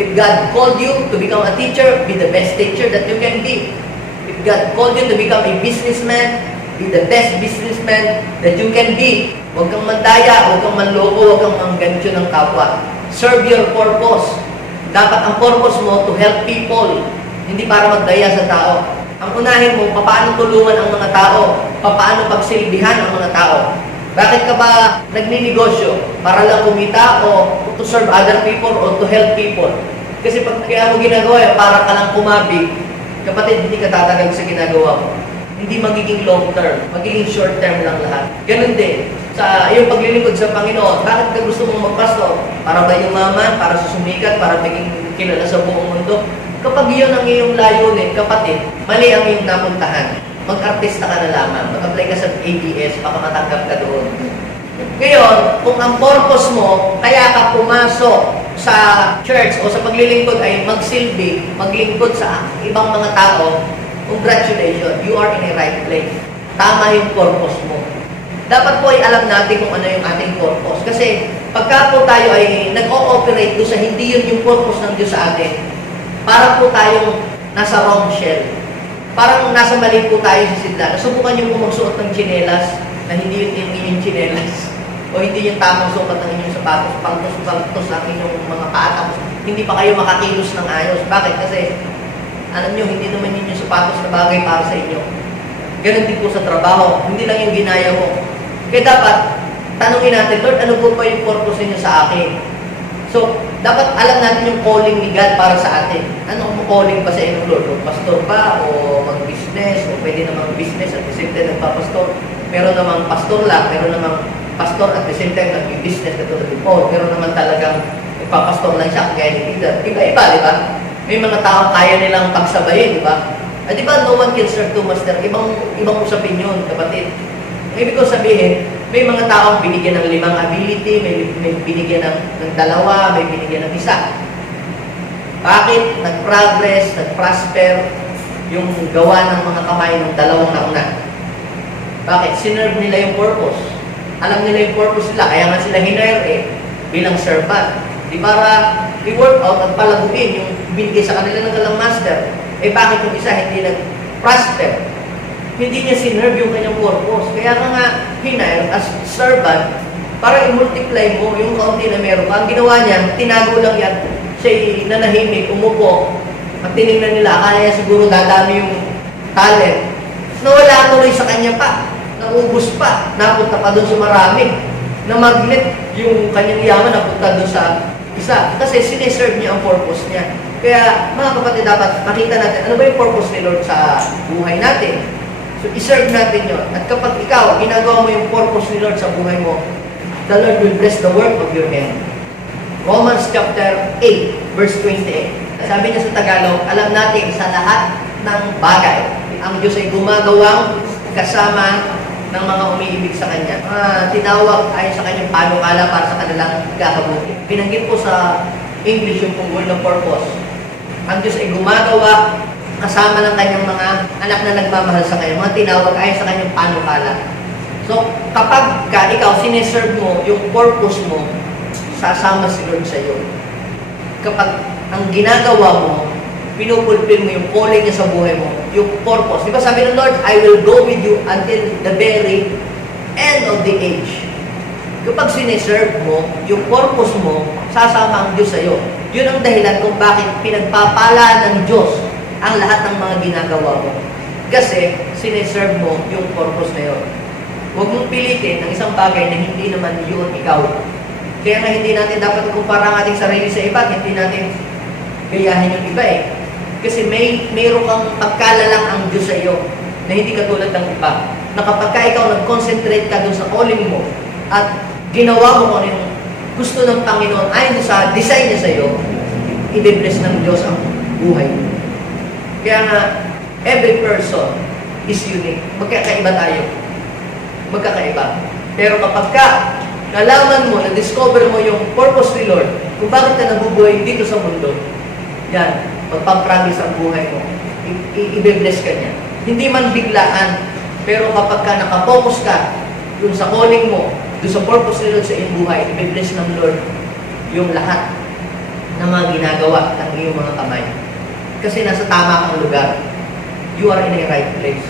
If God called you to become a teacher, be the best teacher that you can be. If God called you to become a businessman, be the best businessman that you can be. Huwag kang mandaya, huwag kang manloko, huwag kang manggancho ng kapwa. Serve your purpose. Dapat ang purpose mo to help people, hindi para magdaya sa tao. Ang unahin mo, paano tulungan ang mga tao, paano pagsilbihan ang mga tao. Bakit ka ba nagninegosyo? Para lang kumita o to serve other people o to help people? Kasi pag kaya mo ginagawa, para ka lang kumabig, kapatid, hindi ka tatagal sa ginagawa mo. Hindi magiging long term, magiging short term lang lahat. Ganun din, sa iyong paglilingkod sa Panginoon, bakit ka gusto mong magpastor? Para ba yumaman? Para susumikat? Para maging kilala sa buong mundo? Kapag yun ang iyong layunin, kapatid, mali ang iyong napuntahan. Mag-artista ka na lamang. Mag-apply ka sa ABS, baka matanggap ka doon. Ngayon, kung ang purpose mo, kaya ka pumasok sa church o sa paglilingkod ay magsilbi, maglingkod sa ibang mga tao, congratulations, you are in a right place. Tama yung purpose mo. Dapat po ay alam natin kung ano yung ating purpose. Kasi pagka po tayo ay nag-ooperate doon sa hindi yun yung purpose ng Diyos sa atin, parang po tayong nasa wrong shell. Parang nasa mali po tayo sa sidla. Nasubukan yung magsuot ng tsinelas na hindi yung inyong tsinelas o hindi yung tamang sukat ng inyong sapatos, paltos ang inyong mga paa, tapos hindi pa kayo makakilos ng ayos. Bakit? Kasi alam nyo, hindi naman yun yung sapatos na bagay para sa inyo. Ganun din po sa trabaho. Hindi lang yung ginaya mo. Kaya dapat, tanungin natin, Lord, ano po ba yung purpose niyo sa akin? So, dapat alam natin yung calling ni God para sa atin. Anong calling pa sa inyo, Lord? O pastor ba? O mag-business? O pwede namang business at the same time nagpa-pastor? Meron namang pastor lang. Meron namang pastor at the same time nag-business na tulad ni Paul. Meron naman talagang nagpa-pastor lang siya kaya ni Peter. Iba-iba, di ba? May mga tao kaya nilang pagsabayin, di ba? At di ba, no one can serve two master. Ibang usapin yun, kapatid. Ibig ko sabihin, may mga taong binigyan ng 5 ability, may binigyan ng 2, may binigyan ng 1. Bakit? Nag-progress, nag-prosper yung gawa ng mga kamay ng 2 nauna. Bakit? Sinerve nila yung purpose. Alam nila yung purpose nila, kaya nga sila hinire bilang servant. Di para i-work out at palaguin yung binigay sa kanila ng kalang master. Bakit yung isa hindi nag-prosper? Hindi niya sinerve yung kanyang purpose. Kaya nga hinire as servant para i-multiply mo yung kaunti na meron ka. Ang ginawa niya, tinago lang yan. Siya'y nanahimik, umupo. At tinignan nila, kaya siguro dadami yung talent. Nawala tuloy sa kanya pa. Naubos pa. Napunta pa doon sa marami. Na magnet yung kanyang yaman, napunta doon sa isa. Kasi sineserve niya ang purpose niya. Kaya mga kapatid, dapat makita natin ano ba yung purpose ni Lord sa buhay natin. So, iserve natin yun. At kapag ikaw, ginagawa mo yung purpose ni Lord sa buhay mo, the Lord will bless the work of your hand. Romans chapter 8, verse 28. Sabi niya sa Tagalog, alam natin sa lahat ng bagay, ang Diyos ay gumagawang kasama ng mga umiibig sa Kanya. Tinawag ay sa Kanyang panukala para sa kanilang kakabuti. Binanggit po sa English yung word ng purpose. Ang Diyos ay gumagawa kasama ng Kanyang mga anak na nagmamahal sa Kanya. Mga tinawag ay sa Kanyang panukala. So, kapag ikaw sineserve mo yung purpose mo, sasama si Lord sa iyo. Kapag ang ginagawa mo, pinupulpil mo yung calling niya sa buhay mo, yung purpose. Di ba sabi ng Lord, I will go with you until the very end of the age. Kapag sineserve mo, yung purpose mo, sasama ang Diyos sa iyo. Yun ang dahilan kung bakit pinagpapala ng Diyos ang lahat ng mga ginagawa mo. Kasi sineserve mo yung purpose na yun. Huwag mong pilitin ang isang bagay na hindi naman yun ikaw. Kaya nga hindi natin dapat ikumpara ang ating sarili sa iba, hindi natin gayahin yung iba eh. Kasi mayroon kang pagkalalang ang Diyos sa iyo na hindi katulad ng iba. Na kapag ikaw nag-concentrate ka dun sa calling mo at ginawa mo kung ano yung gusto ng Panginoon ayon sa design niya sa iyo, i-bless ng Diyos ang buhay mo. Kaya nga, every person is unique. Magkakaiba tayo. Magkakaiba. Pero kapag nalaman mo, na-discover mo yung purpose ni Lord, kung bakit ka nabubuhay dito sa mundo, yan, magpapragis ang buhay mo. I-bless ka niya. Hindi man biglaan, pero kapag nakapokus ka dun sa calling mo, dun sa purpose ni Lord sa iyong buhay, i-bless ng Lord yung lahat ng mga ginagawa ng iyong mga kamay. Kasi nasa tama kang lugar. You are in a right place.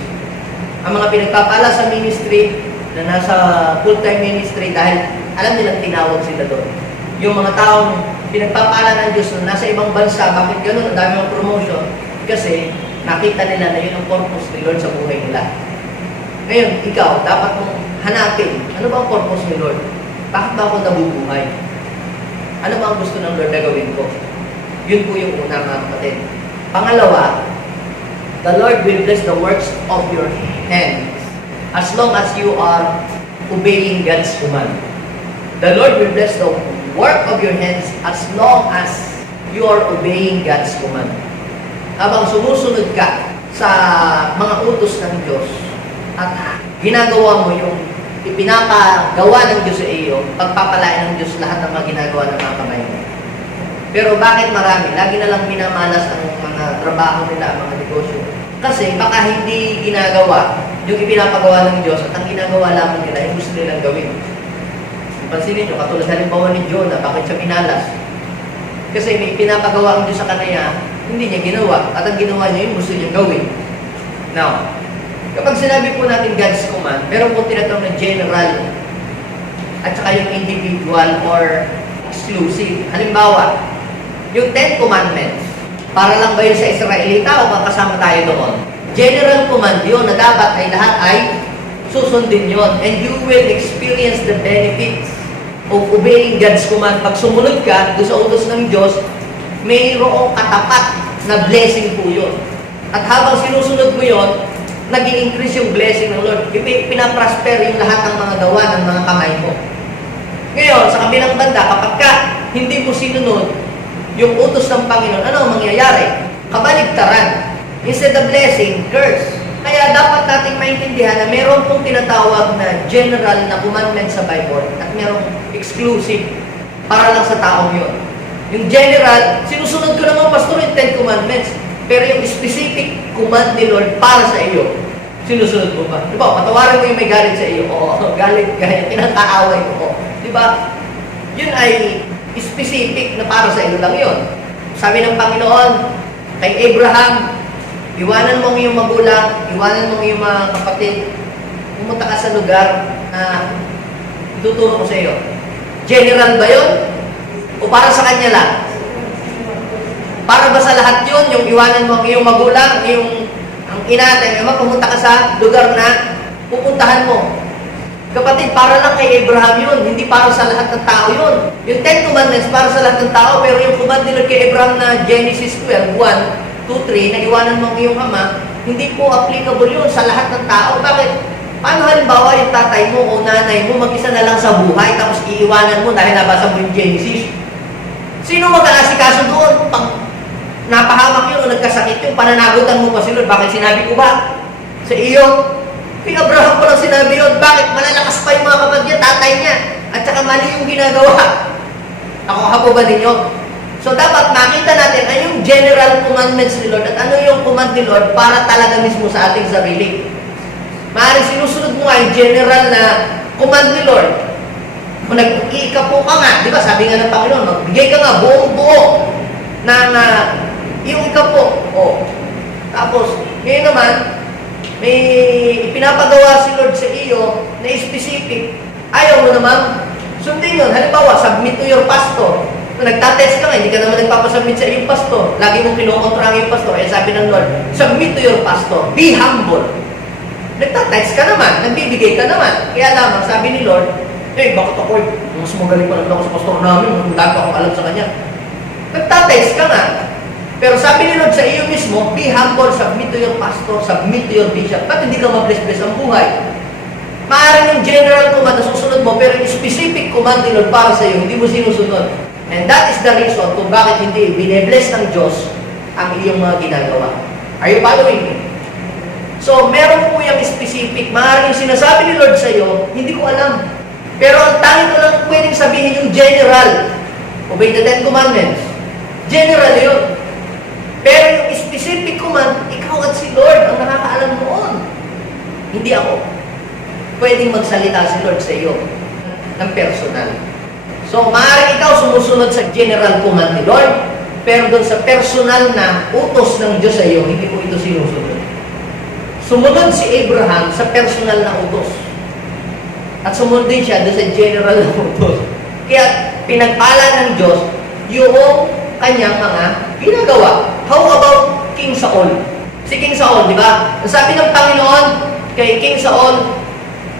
Ang mga pinagpapala sa ministry, na nasa full-time ministry dahil alam nilang tinawag sila doon. Yung mga taong pinagpapala ng Diyos na nasa ibang bansa, bakit gano'n? Ang dami ng promotion. Kasi nakita nila na yun ang purpose ni Lord sa buhay nila. Ngayon, ikaw, dapat mong hanapin, ano ba ang purpose ni Lord? Bakit ba ako nabubuhay? Ano ba ang gusto ng Lord na gawin ko? Yun po yung una, mga kapatid. Pangalawa, the Lord will bless the works of your hands as long as you are obeying God's command. The Lord will bless the work of your hands as long as you are obeying God's command. Habang sumusunod ka sa mga utos ng Diyos at ginagawa mo yung ipinapagawa ng Diyos sa iyo, pagpapalain ng Diyos lahat ng mga ginagawa ng mga kamay mo. Pero bakit marami? Lagi na lang minamalas ang mga trabaho nila, ang mga negosyo. Kasi baka hindi ginagawa yung ipinapagawa ng Diyos at ang ginagawa lamang nila yung gusto nilang gawin. Pansinin nyo, katulad halimbawa ni Jonah, bakit siya minalas? Kasi may pinapagawa ang Diyos sa kanya, hindi niya ginawa. At ang ginawa niya yung gusto niyang gawin. Now, kapag sinabi po natin God's command, meron po tinatawag na general at saka yung individual or exclusive. Halimbawa, yung 10 Commandments, para lang ba yun sa Israelita o kasama tayo doon? General command yun na dapat ay lahat ay susundin yun. And you will experience the benefits of obeying God's command. Pag sumunod ka doon sa utos ng Diyos, mayroong katapat na blessing po yun. At habang sinusunod mo yun, nag-i-increase yung blessing ng Lord. Pinaprosper yung lahat ng mga gawa ng mga kamay mo. Ngayon, sa kabilang banda, kapag hindi mo sinunod yung utos ng Panginoon, ano ang mangyayari? Kabaligtaran. Instead of blessing, curse. Kaya dapat nating maintindihan na meron pong tinatawag na general na commandment sa Bible at merong exclusive para lang sa taong yun. Yung general, sinusunod ko naman, Pastor, yung 10 Commandments. Pero yung specific command ni Lord para sa iyo, sinusunod mo ba? Diba, patawarin mo yung may galit sa iyo. Oo, galit, tinataaway mo. Diba? Yun ay specific na para sa iyo lang yun. Sabi ng Panginoon, kay Abraham, iwanan mo ang iyong magulang, iwanan mo ang iyong mga kapatid, pumunta ka sa lugar na ituturo ko sa iyo. General ba yun? O para sa kanya lang? Para ba sa lahat yun, yung iwanan mo ang iyong magulang, ang ina at ang ama, pumunta ka sa lugar na pupuntahan mo? Kapatid, para lang kay Abraham yun, hindi para sa lahat ng tao yun. Yung 10 Commandments para sa lahat ng tao, pero yung command nila kay Abraham na Genesis 12, 1, 2, 3, na iwanan mo ang iyong ama, hindi po applicable yun sa lahat ng tao. Bakit? Paano halimbawa yung tatay mo o nanay mo mag-isa na lang sa buhay tapos iiwanan mo dahil nabasa mo yung Genesis? Sino mag-aasikaso doon? Pag napahamak yun o nagkasakit yun, pananagutan mo pa si Lord. Bakit sinabi ko ba? Sa iyo, kay Abraham ko lang sinabi yun. Bakit? Malalakas pa yung mga kapatid niya, tatay niya. At saka mali yung ginagawa. Ako hapo ba ninyo? So dapat makita natin ano yung general commandments ni Lord at ano yung command ni Lord para talaga mismo sa ating sarili. Maaaring sinusunod mo ay general na command ni Lord. Kung nag-iikapo ka nga, di ba sabi nga ng Panginoon, magbigay ka nga buong-buo ng yung ikapo. O. Tapos, ngayon naman, may ipinapagawa si Lord sa iyo na specific. Ayaw mo naman sundin yun. Halimbawa, submit to your pastor. Kung nagtatest ka nga, hindi ka naman nagpapasubmit sa iyong pastor. Lagi mong kinukontra ang iyong pastor. Eh sabi ng Lord, submit to your pastor. Be humble. Nagtatext ka naman, nagbibigay ka naman. Kaya lamang, sabi ni Lord, bakit ako mas magaling pa naman ako sa pastor namin, ang dami akong alam sa kanya. Nagtatext ka nga. Pero sabi ni Lord sa iyo mismo, be humble, submit to your pastor, submit to your bishop. Ba't hindi ka ma-bless-bless ang buhay? Maaaring yung general command na susunod mo, pero yung specific command ni Lord para sa iyo, hindi mo sinusunod. And that is the reason kung bakit hindi bine-bless ng Diyos ang iyong mga ginagawa. Are you following me? So, meron po yung specific. Maaaring yung sinasabi ni Lord sa iyo, hindi ko alam. Pero ang tanging ko lang pwedeng sabihin yung general. Obey the 10 Commandments. General yun. Pero yung specific command, ikaw at si Lord ang nakakaalam noon. Hindi ako. Pwedeng magsalita si Lord sa iyo ng personal. So, maaaring ikaw sumusunod sa general command ni Lord, pero doon sa personal na utos ng Diyos sa iyo, hindi mo ito sinusunod. Sumunod si Abraham sa personal na utos. At sumunod din siya doon sa general na utos. Kaya pinagpala ng Diyos yung kanyang mga ginagawa. How about King Saul? Si King Saul, di ba? Sabi ng Panginoon kay King Saul,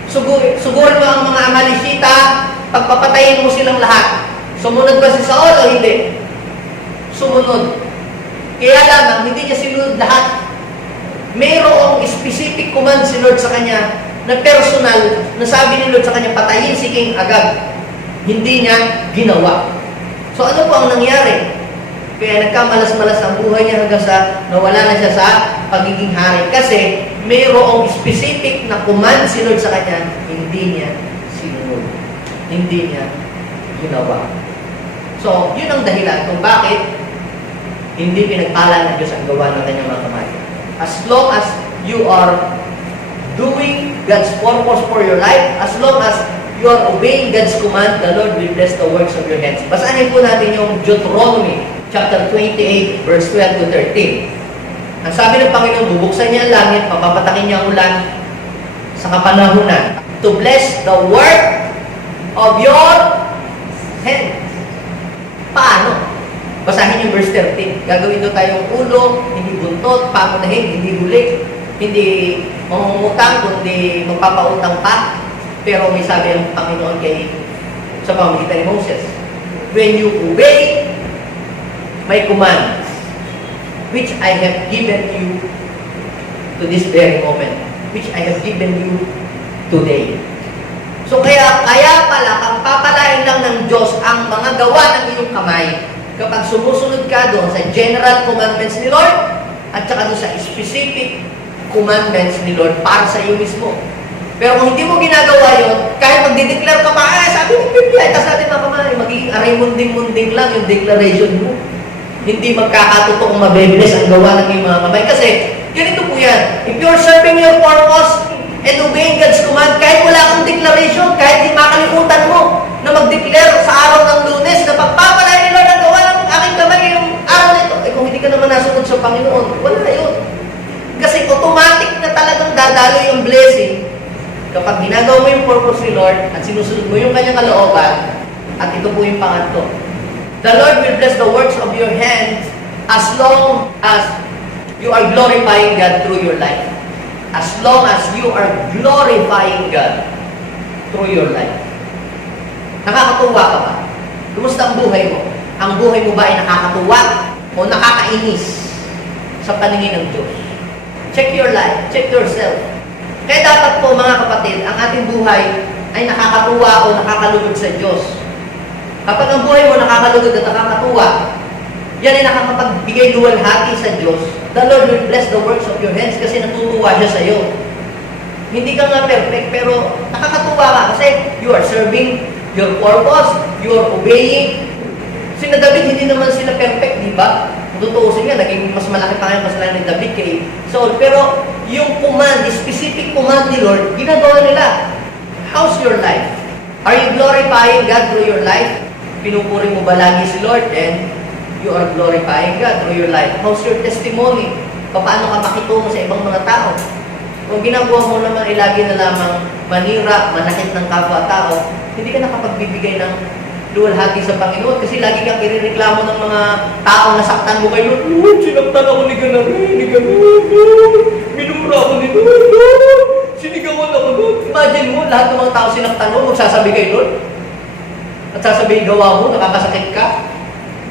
sugurin mo ang mga Amalekita, pagpapatayin mo silang lahat. Sumunod ba si Saul o hindi? Sumunod. Kaya lamang, hindi niya sinunod lahat. Mayroong specific command si Lord sa kanya na personal, na sabi ni Lord sa kanya, patayin si King Agag. Hindi niya ginawa. So ano po ang nangyari? Kaya nagkamalas-malas ang buhay niya hanggang sa nawala na siya sa pagiging hari. Kasi mayroong specific na command si Lord sa kanya, hindi niya sinunod. Hindi niya ginawa. So, yun ang dahilan kung bakit hindi pinagpala ng Diyos ang gawa ng kanyang mga kamay. As long as you are doing God's purpose for your life, as long as you are obeying God's command, the Lord will bless the works of your hands. Basahin po natin yung Deuteronomy chapter 28, verse 12 to 13. Ang sabi ng Panginoon, bubuksan niya ang langit, papapatakin niya ang ulan sa kapanahunan to bless the work of your hands. Paano? Basahin yung verse 13. Gagawin doon tayong ulo, hindi buntot, pamunahin, hindi huli, hindi mangungutang, kundi magpapautang pa. Pero may sabi ang Panginoon sa pamamagitan ni Moses, when you obey my commands, which I have given you to this very moment, which I have given you today. So kaya pala, pagpapalain lang ng Diyos ang mga gawa ng iyong kamay kapag sumusunod ka doon sa general commandments ni Lord at saka doon sa specific commandments ni Lord para sa iyo mismo. Pero kung hindi mo ginagawa yun, kahit magdideclare ka pa, sabi ng Biblia, tas natin makamay, magiging aray-munding-munding lang yung declaration mo. Hindi magkakatotoong mabibilis ang gawa ng iyong mga kamay. Kasi, ganito po yan. If you're serving your purpose and obeying God's command, kahit wala kang declaration, kahit di makalimutan mo na mag-declare sa araw ng Lunes na pagpapalay ni Lord ang gawa ng aking kamay yung araw nito, kung hindi ka naman nasunod sa Panginoon, wala yun. Kasi automatic na talagang dadalo yung blessing kapag ginagawa mo yung purpose ni Lord at sinusunod mo yung kanyang kalooban. At ito po yung pangatlo. The Lord will bless the works of your hands as long as you are glorifying God through your life. As long as you are glorifying God through your life. Nakakatuwa ka ba? Kumusta ang buhay mo? Ang buhay mo ba ay nakakatuwa o nakakainis sa paningin ng Diyos? Check your life. Check yourself. Kaya dapat po mga kapatid, ang ating buhay ay nakakatuwa o nakakalugod sa Diyos. Kapag ang buhay mo nakakalugod at nakakatuwa, yan ay nakakapagbigay luwalhati sa Diyos. The Lord will bless the works of your hands kasi natutuwa siya sa iyo. Hindi ka nga perfect, pero nakakatuwa ka kasi you are serving your purpose, you are obeying. Sina David, hindi naman sila perfect, di ba? Tutuusin nga, naging mas malaki pa ngayon kasalanan ni David kay Saul. Pero yung command, the specific command ni Lord, ginagawa nila. How's your life? Are you glorifying God through your life? Pinupuri mo ba lagi si Lord? And you are glorifying God through your life. How's your testimony? Paano ka makitungo sa ibang mga tao? Kung ginagawa mo naman ay lagi na lamang manira, manakit ng kapwa-tao, hindi ka nakapagbibigay ng luwalhati sa Panginoon kasi lagi kang irereklamo ng mga taong nasaktan mo kay Lord. Lord, sinaktan ako ni Ganare, ni Ganare, minumura ako ni Lord, sinigawan ako Lord. Imagine mo, lahat ng mga tao sinaktan mo, magsasabi kay Lord. At sasabihin gawa mo, nakakasakit ka.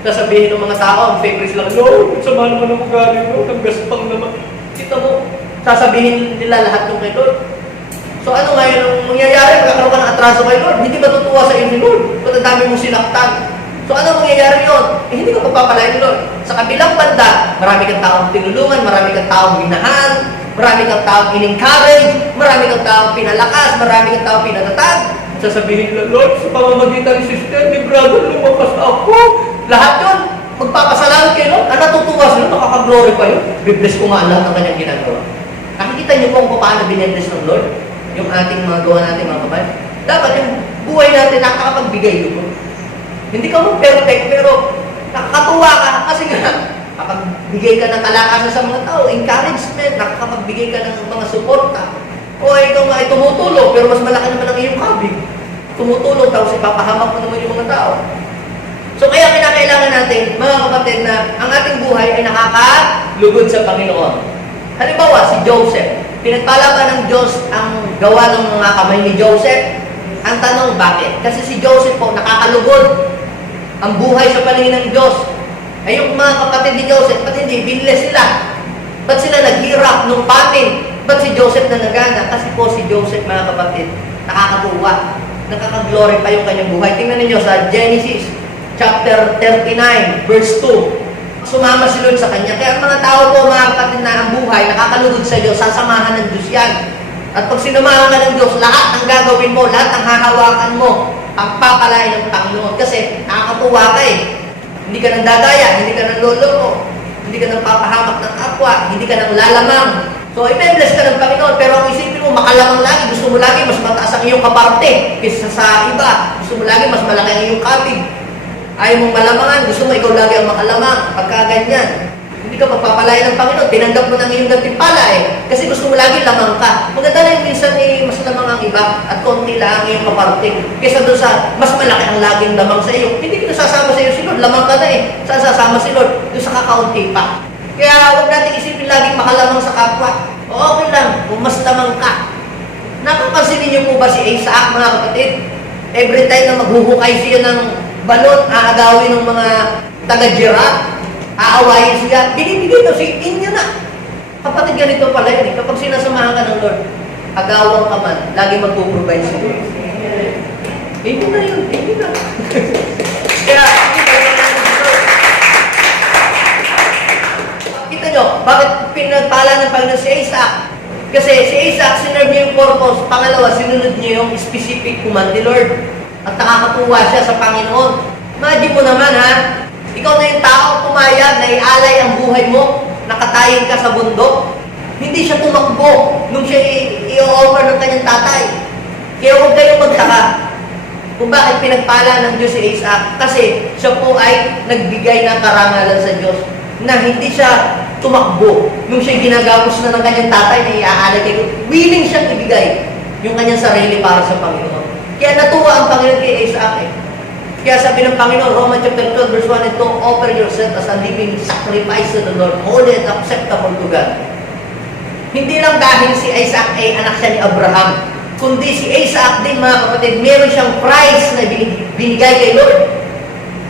Sasabihin ng mga tao, ang favorite lang, Lord, sama naman ang ugali mo, ang gaspang naman. Kita mo, sasabihin nila lahat ng kay Lord. So ano ngayon ang mangyayari? Magkakaroon ka ng atraso kay Lord. Hindi matutuwa sa iyo ni Lord. Ba't ang dami mong sinaktan? So ano mangyayari yun? Hindi ka papapalain ni Lord. Sa kabilang banda, marami kang taong tinulungan, marami kang taong minahal, marami kang taong in-encourage, marami kang taong pinalakas, marami kang taong pinatatag. Sasabihin nila, Lord, sa pamamagitan ni sister, ni brother, lumakas ako. Lahat yun, magpapasalamat kay Lord. Natutuwa sila, nakaka-glorify yun. Bibless ko nga lahat ng kanyang ginagawa. Nakikita niyo kung paano binendes ng Lord? Yung ating mga gawa natin mga kapatid. Dapat yung buhay natin nakakapagbigay yun. Hindi ka mo perfect, pero nakakatuwa ka kasi nga, nakapagbigay ka ng kalakasan sa mga tao, encouragement, nakakapagbigay ka ng mga suporta. O ikaw nga ay tumutulog, pero mas malaki naman ang iyong kabig. Tumutulog, tapos ipapahamak mo naman yung mga tao. So kaya kinakailangan natin, mga kapatid, na ang ating buhay ay nakakalugod sa Panginoon. Halimbawa, si Joseph. Pinagpala ba ng Diyos ang gawa ng mga kamay ni Joseph? Ang tanong, bakit? Kasi si Joseph po nakakalugod ang buhay sa paningin ng Diyos. Ay yung mga kapatid ni Joseph, ba't hindi? Binless sila. Ba't sila naghirap nung famine? Ba't si Joseph na nagana? Kasi po si Joseph, mga kapatid, nakakatuwa. Nakaka-glorify yung kanyang buhay. Tingnan ninyo sa Genesis chapter 39, verse 2. Sumama si Lord sa kanya. Kaya ang mga tao po, mga kapatid, na ang buhay, nakakalugod sa Diyos, sasamahan ng Diyos yan. At pag sinamahan ka ng Diyos, lahat ng gagawin mo, lahat ng hahawakan mo, ang papalain ng Panginoon. Kasi nakakatuwa ka eh. Hindi ka nang dadaya, hindi ka nang loloko, hindi ka nang papahamak ng kapwa, hindi ka nang lalamang. So, i-bless ka ng Panginoon, pero ang isipin mo, makalamang lagi, gusto mo lagi, mas mataas ang iyong kaparte kaysa sa iba. Gusto mo lagi, mas malaki ang iyong kabig. Ayaw mong malamangan, gusto mo ikaw lagi ang makalamang. Pagka ganyan, hindi ka magpapalaya ng Panginoon, tinanggap mo ng iyong gantimpala eh. Kasi gusto mo lagi lamang ka. Maganda na yung minsan eh, mas lamang ang iba at konti lang ang iyong kaparte. Kesa doon sa mas malaki ang laging lamang sa iyo. Hindi ka sasama sa iyo si Lord, lamang ka na eh. Sasama si Lord, doon sa kakaunti pa. Kaya huwag natin isipin laging makalamang sa kapwa. O okay lang, kung mas lamang ka. Napapansin niyo po ba si Isaac, mga kapatid? Every time na maghuhukay siya ng balot, aagawin ng mga taga-Gerar, aawayin siya, binibigay daw si inyo na. Kapatid, ganito pala yun eh. Kapag sinasamahan ka ng Lord, agawang ka man, lagi magpuprovide si Lord. Hindi na yun, hindi na. Kaya, kita nyo, bakit pinagpala ng Panginoon si Isaac? Kasi si Isaac, sinerve niya yung purpose. Pangalawa, sinunod niya yung specific command ni Lord. At nakakatuwa siya sa Panginoon. Imagine mo naman ha, ikaw na yung tao pumayag na ialay ang buhay mo, nakatayin ka sa bundok. Hindi siya tumakbo nung siya i-offer ng kanyang tatay. Kaya huwag kayong magtaka kung bakit pinagpala ng Diyos si Isaac. Kasi siya po ay nagbigay ng karangalan sa Diyos na hindi siya tumakbo nung siya ginagamos na ng kanyang tatay na iaalay kayo. Willing siyang ibigay yung kanyang sarili para sa Panginoon. Kaya natuwa ang Panginoon kay Isaac eh. Kaya sabi ng Panginoon, Romans chapter 12, verse 1 and 2, offer yourself as a living sacrifice to the Lord, holy and acceptable to God. Hindi lang dahil si Isaac ay anak siya ni Abraham, kundi si Isaac din, mga kapatid, meron siyang prize na binigay kay Lord.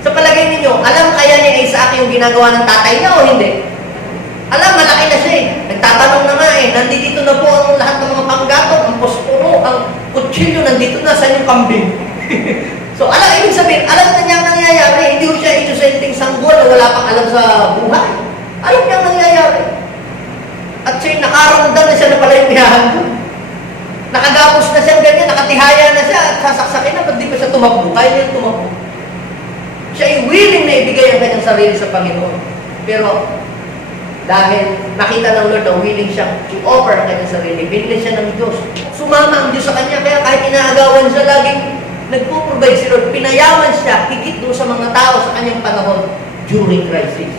Sa palagay ninyo, alam kaya ni Isaac yung ginagawa ng tatay niya o hindi? Alam, malaki na siya eh. Nagtatanong na nga eh, nandito na po ang lahat ng mga panggap. kutsilyo nandito na, saan yung kambing? So, ibig sabihin, alam na niya ang nangyayari, hindi ko siya inusenting sanggol na wala pang alam sa buhay. Alam niya ang nangyayari. At siya'y nakaramdam na siya na pala yung miyahan. Nakagapos na siya ganyan, nakatihaya na siya, at sasaksakin na, ba't di pa siya tumakbo? Kaya niya tumakbo. Siya ay willing na ibigay ang kanyang sarili sa Panginoon. Pero, dahil nakita ng Lord na willing siya to offer ang kanyang sarili, binili siya ng Diyos. Sumama ang Diyos sa kanya, kaya kahit inaagawan siya, laging nagpo-provide si Lord. Pinayaman siya, higit doon sa mga tao sa kanyang panahon during crisis,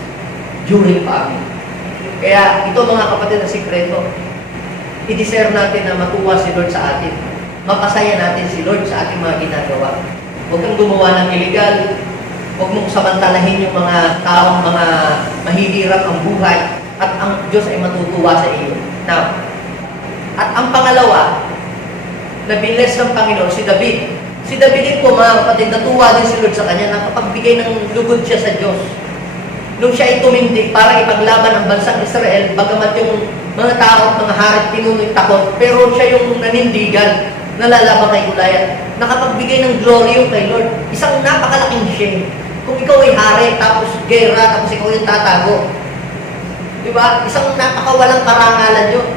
during famine. Kaya ito mga kapatid na sikreto, i-deserve natin na matuwa si Lord sa atin. Mapasaya natin si Lord sa ating mga ginagawa. Huwag kang gumawa ng illegal. Huwag mong samantalahin yung mga taong mga mahihirap ang buhay at ang Diyos ay matutuwa sa iyo. Now, at ang pangalawa, na binless ng Panginoon, si David. Si David din po, mga kapatid, natuwa din si Lord sa kanya, nakapagbigay ng lugod siya sa Diyos. Nung siya ay tumindig para ipaglaban ang bansang Israel, bagamat yung mga tao at mga harit pinunoy takot, pero siya yung nanindigan, nalalaban kay Goliath. Nakapagbigay ng glory yung kay Lord. Isang napakalaking shame. Kung ikaw ay hari, tapos gera, tapos ikaw yung tatago. Diba? Isang napakawalang karangalan yun.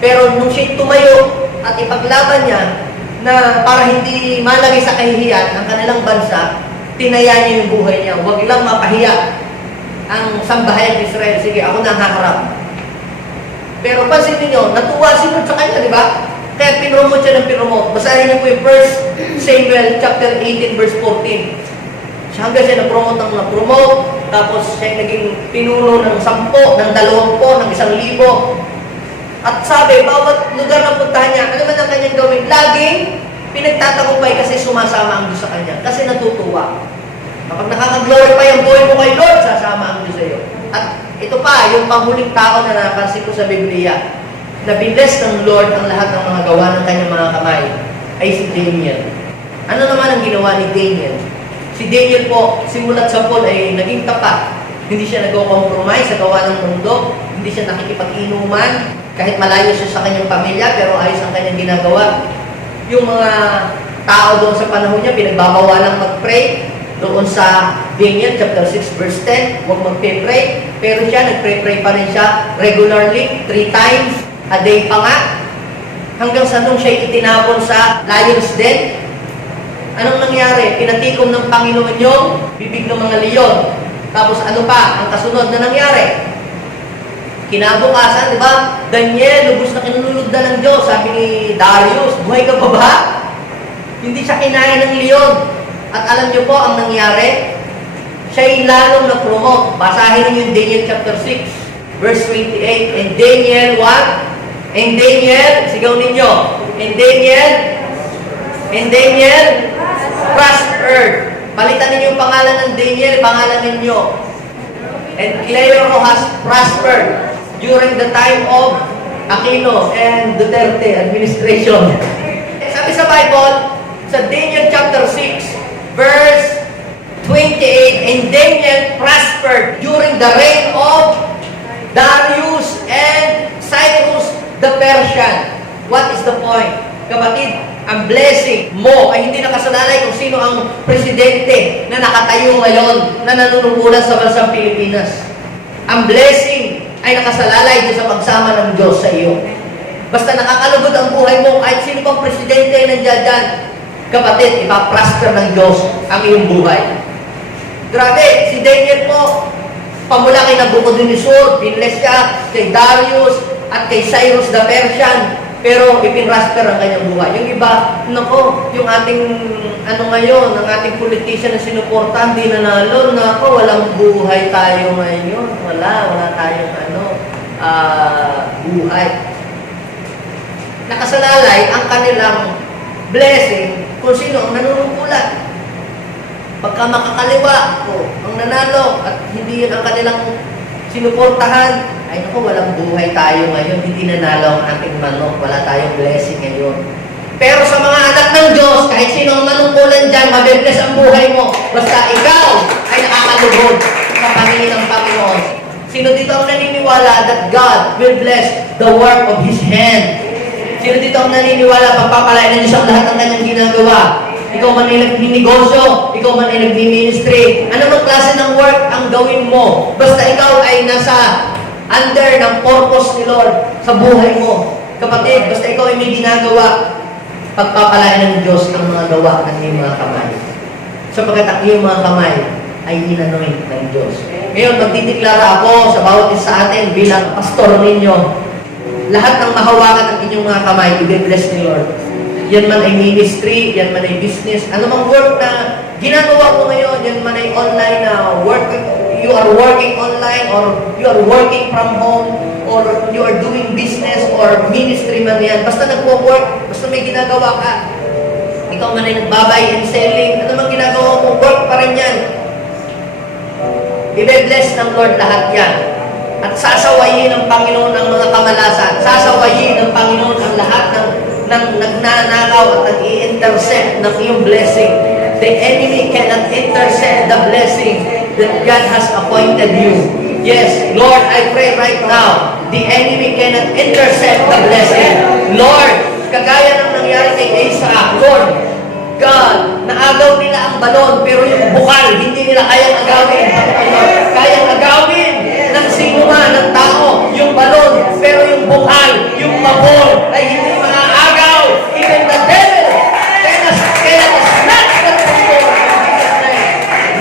Pero nung siya tumayo at ipaglaban niya, na para hindi malagay sa kahihiyan ang kanilang bansa, tinaya niya yung buhay niya. Huwag lang mapahiya ang sambahayan ng Israel. Sige, ako na ang haharap. Pero pansin niyo, natuwa si Lord sa kanya, di ba? Kaya pinromote siya ng pinromote. Basahin niyo po yung 1 Samuel chapter 18 verse 14. Hanggang siya na-promote ng na-promote, tapos siya naging pinuno ng 10, ng 20, ng 1,000. At sabi, bawat lugar na puntahan niya, ano man ang kanyang gawin? Laging pinagtatagumpay kasi sumasama ang Diyos sa kanya. Kasi natutuwa. Kapag nakaka-glorify ang buhay mo kay Lord, sasama ang Diyos sa iyo. At ito pa, yung panghuling tao na napansin ko sa Biblia, na binless ng Lord ang lahat ng mga gawa ng kanyang mga kamay, ay si Daniel. Ano naman ang ginawa ni Daniel? Si Daniel po, simulat sa Paul ay naging tapat. Hindi siya nag-compromise sa gawa ng mundo. Hindi siya nakikipag-inuman. Kahit malayo siya sa kanyang pamilya, pero ayos ang kanyang ginagawa. Yung mga tao doon sa panahon niya, pinagbabawalang mag-pray. Doon sa Daniel chapter 6 verse 10, huwag mag-pray. Pero siya, nag-pray pa rin siya regularly, 3 times a day pa nga. Hanggang sa nung siya itinapon sa lion's den. Anong nangyari? Pinatikom ng Panginoon yung bibig ng mga leon. Tapos ano pa? Ang kasunod na nangyari? Kinabukasan, di ba? Daniel, lubos na kinululog na ng Diyos. Sabi ni Darius, buhay ka pa ba? Hindi siya kinain ng leon. At alam niyo po ang nangyari? Siya'y lalong na-promote. Basahin niyo yung Daniel chapter 6, verse 28. And Daniel, what? And Daniel, sigaw ninyo. And Daniel, prospered. Palitan ninyo yung pangalan ng Daniel, pangalan ninyo. And Cleo has prospered during the time of Aquino and Duterte administration. Sabi sa Bible, sa Daniel chapter 6, verse 28, and Daniel prospered during the reign of Darius and Cyrus the Persian. What is the point? Kapatid, ang blessing mo ay hindi nakasalalay kung sino ang presidente na nakatayo ngayon na nanunungkulan sa bansang Pilipinas. Ang blessing ay nakasalalay sa pagsama ng Diyos sa iyo. Basta nakakalugod ang buhay mo, kahit sino pang presidente ay nandiyan dyan, kapatid, ipaprosper ng Diyos ang iyong buhay. Grabe, si Daniel po, pamula kay Nabucodonosor, binless siya kay Darius at kay Cyrus the Persian, pero ipinrasper ang kanyang buhay. Yung iba, nako, yung ating, ngayon, ang ating politician na sinuporta, hindi nanalo, nako, walang buhay tayo ngayon. Wala tayong, buhay. Nakasalalay ang kanilang blessing kung sino ang nanunungkulan. Pagka makakaliwa, ang nanalo, at hindi yun ang kanilang sinuportahan, ay naku, walang buhay tayo ngayon, hindi nanalo ang ating manok, wala tayong blessing ngayon. Pero sa mga anak ng Diyos, kahit sino ang manungkulan dyan, mabibless ang buhay mo, basta ikaw ay nakakalugod sa Panginoon ng Panginoon. Sino dito ang naniniwala that God will bless the work of His hand? Sino dito ang naniniwala, pagpapalain ng Diyos ang lahat ng kanyang ginagawa? Ikaw man ay nagninegosyo, ikaw man ay nagmi-ministry, ano mang klase ng work ang gawin mo? Basta ikaw ay nasa under ng purpose ni Lord sa buhay mo. Kapatid, basta ikaw ay may ginagawa, pagpapalain ng Diyos ang mga gawa ng iyong mga kamay. Sapagkat ang iyong mga kamay ay inanoint ng Diyos. Ngayon, magdideklara ako sa bawat isa sa atin bilang pastor ninyo. Lahat ng mahawakan ng inyong mga kamay, i-bless ni Lord. Yan man ay ministry, yan man ay business, ano mang work na ginagawa mo ngayon, yan man ay online na work, you are working online or you are working from home or you are doing business or ministry man yan. Basta nagwo-work, basta may ginagawa ka. Ikaw man ay nagbabay and selling, ano mang ginagawa mo, work pa rin yan. I-bless ng Lord lahat yan. At sasawayin ng Panginoon ang mga kamalasan. Sasawayin ng Panginoon ang lahat ng nagnanakaw at nag-i-intercept ng iyong blessing. The enemy cannot intercept the blessing that God has appointed you. Yes, Lord, I pray right now, the enemy cannot intercept the blessing. Lord, kagaya ng nangyari kay Isaac, Lord, God, naagaw nila ang balon, pero yung bukal, hindi nila kayang agawin. Kayang agawin ng sinuman, ng tao, yung balon, pero yung bukal, yung mabol, ay hindi maaagaw. Even the devil cannot snatch that before.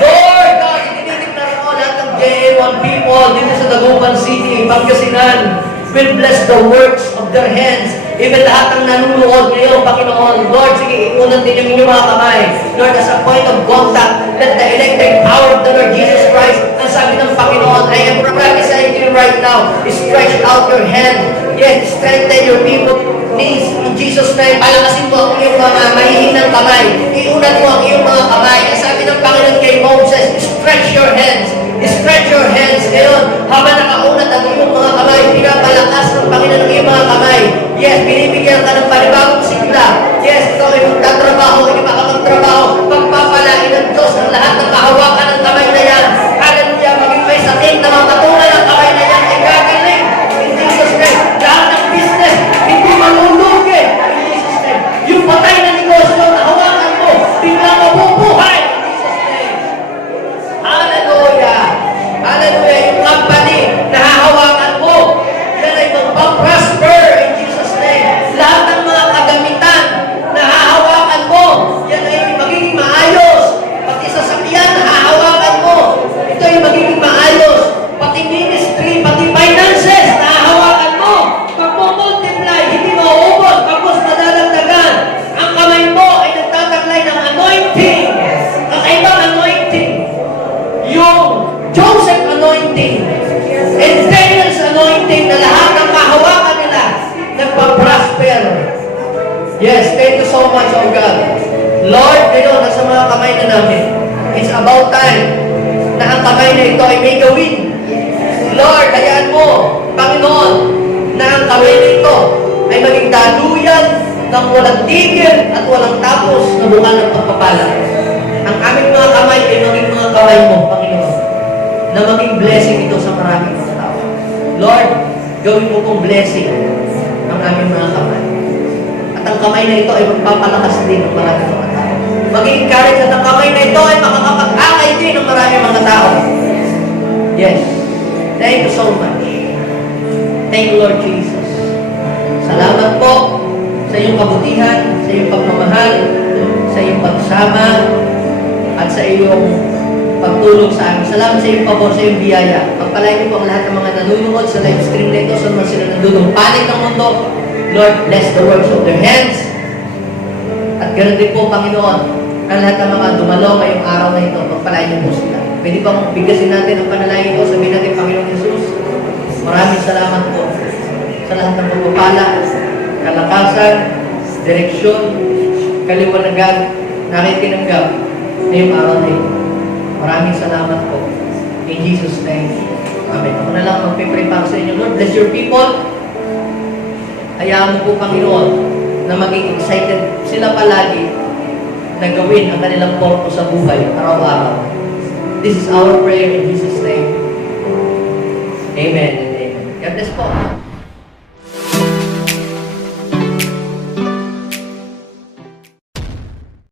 Lord God, itinidiklar ko lahat ng JA1 people dito sa Dagupan City, Pangasinan, will bless the works of their hands. Even lahat ng nanunood ngayon, Panginoon, Lord, sige, iunan din yung inyong mga kamay. Lord, as a point of contact, let the electric power of the Lord Jesus Christ, ang sabi ng Panginoon, I am prophesying to you right now, stretch out your hand, yes, strengthen your people knees, in Jesus' name, palakasin mo ang iyong mga mahihinang kamay, iunan mo ang iyong mga kamay. Ang sabi ng Panginoon kay Moses, stretch your hands, stretch your hands. Ngayon, habang nakaunat ang iyong mga kamay, pinapalakas ng Panginoon ang iyong mga kamay. Yes, binibigyan ka ng panibagong sigla. Yes, ikaw ay magtatrabaho, hindi makapagtrabaho. Pagpapalain ng Diyos ang lahat ng kahawakan ng kamay na yan. Hallelujah, maging may sakit na mapatulan ang kamay na yan ay gagaling. In Jesus' name, lahat ng business, hindi malulugi. In Jesus' name, yung patay na negosyo na hawakan mo, biglang mabubuhay. In Jesus' name. Hallelujah. Hallelujah, yung company na hahawakan mo, yan ay magpaprosper. In Jesus' name, lahat ng mga kagamitan na hahawakan mo, yan ay magiging maayos. Pati sasakyan na hahawakan mo, ito ay magiging maayos. Pati ministry, pati finances na hahawakan mo, pag-multiply, hindi mauubos, tapos nadadagdagan. Ang kamay mo ay nagtataglay ng anointing. Kakaibang anointing. Yung Joseph anointing and Daniel's anointing na lahat ng kahawakan nila nagpa-prosper. Yes, thank you so much, oh God. Lord, ngayon, nasa mga kamay na namin, it's about time na ang kamay na ito ay may gawin. Lord, hayaan mo, Panginoon, na ang kamay na ito ay maging daluyan ng walang tigil at walang tapos na bukan ng pagpapala. Ang aming mga kamay ay maging mga kamay mo, Panginoon, na maging blessing ito sa maraming mga tao. Lord, gawin mo pong blessing ang aming mga kamay. At ang kamay na ito ay magpapalakas din ng maraming mga tao. Maging encourage at ang kamay na ito ay makakapag-akay din ng maraming mga tao. Yes. Thank you so much. Thank you, Lord Jesus. Salamat po sa iyong kabutihan, sa iyong pagmamahal, sa iyong pagsama, at sa iyong pagtulong sa amin. Salamat sa iyong pabor, sa iyong biyaya. Pagpalain niyo po ang lahat ng mga nanonood sa live stream na ito, saan man sila nandunong panig ng mundo. Lord, bless the works of their hands. At ganoon din po, Panginoon, ang lahat ng mga dumalo ngayong araw na ito, pagpalain niyo po sila. Pwede bang bigkasin natin ang panalangin ito, sabihin natin, Panginoon Jesus, maraming salamat po sa lahat ng pagpapala, kalakasan, direksyon, kaliwanagan, nakikinanggap ngayong araw na ito. Maraming salamat po. In Jesus' name. Amen. Ako na lang magpipray para sa inyo. Lord, bless your people. Hayaan mo po, Panginoon, na maging excited sila palagi na gawin ang kanilang purpose sa buhay, araw-araw. This is our prayer in Jesus' name. Amen and amen. God bless po.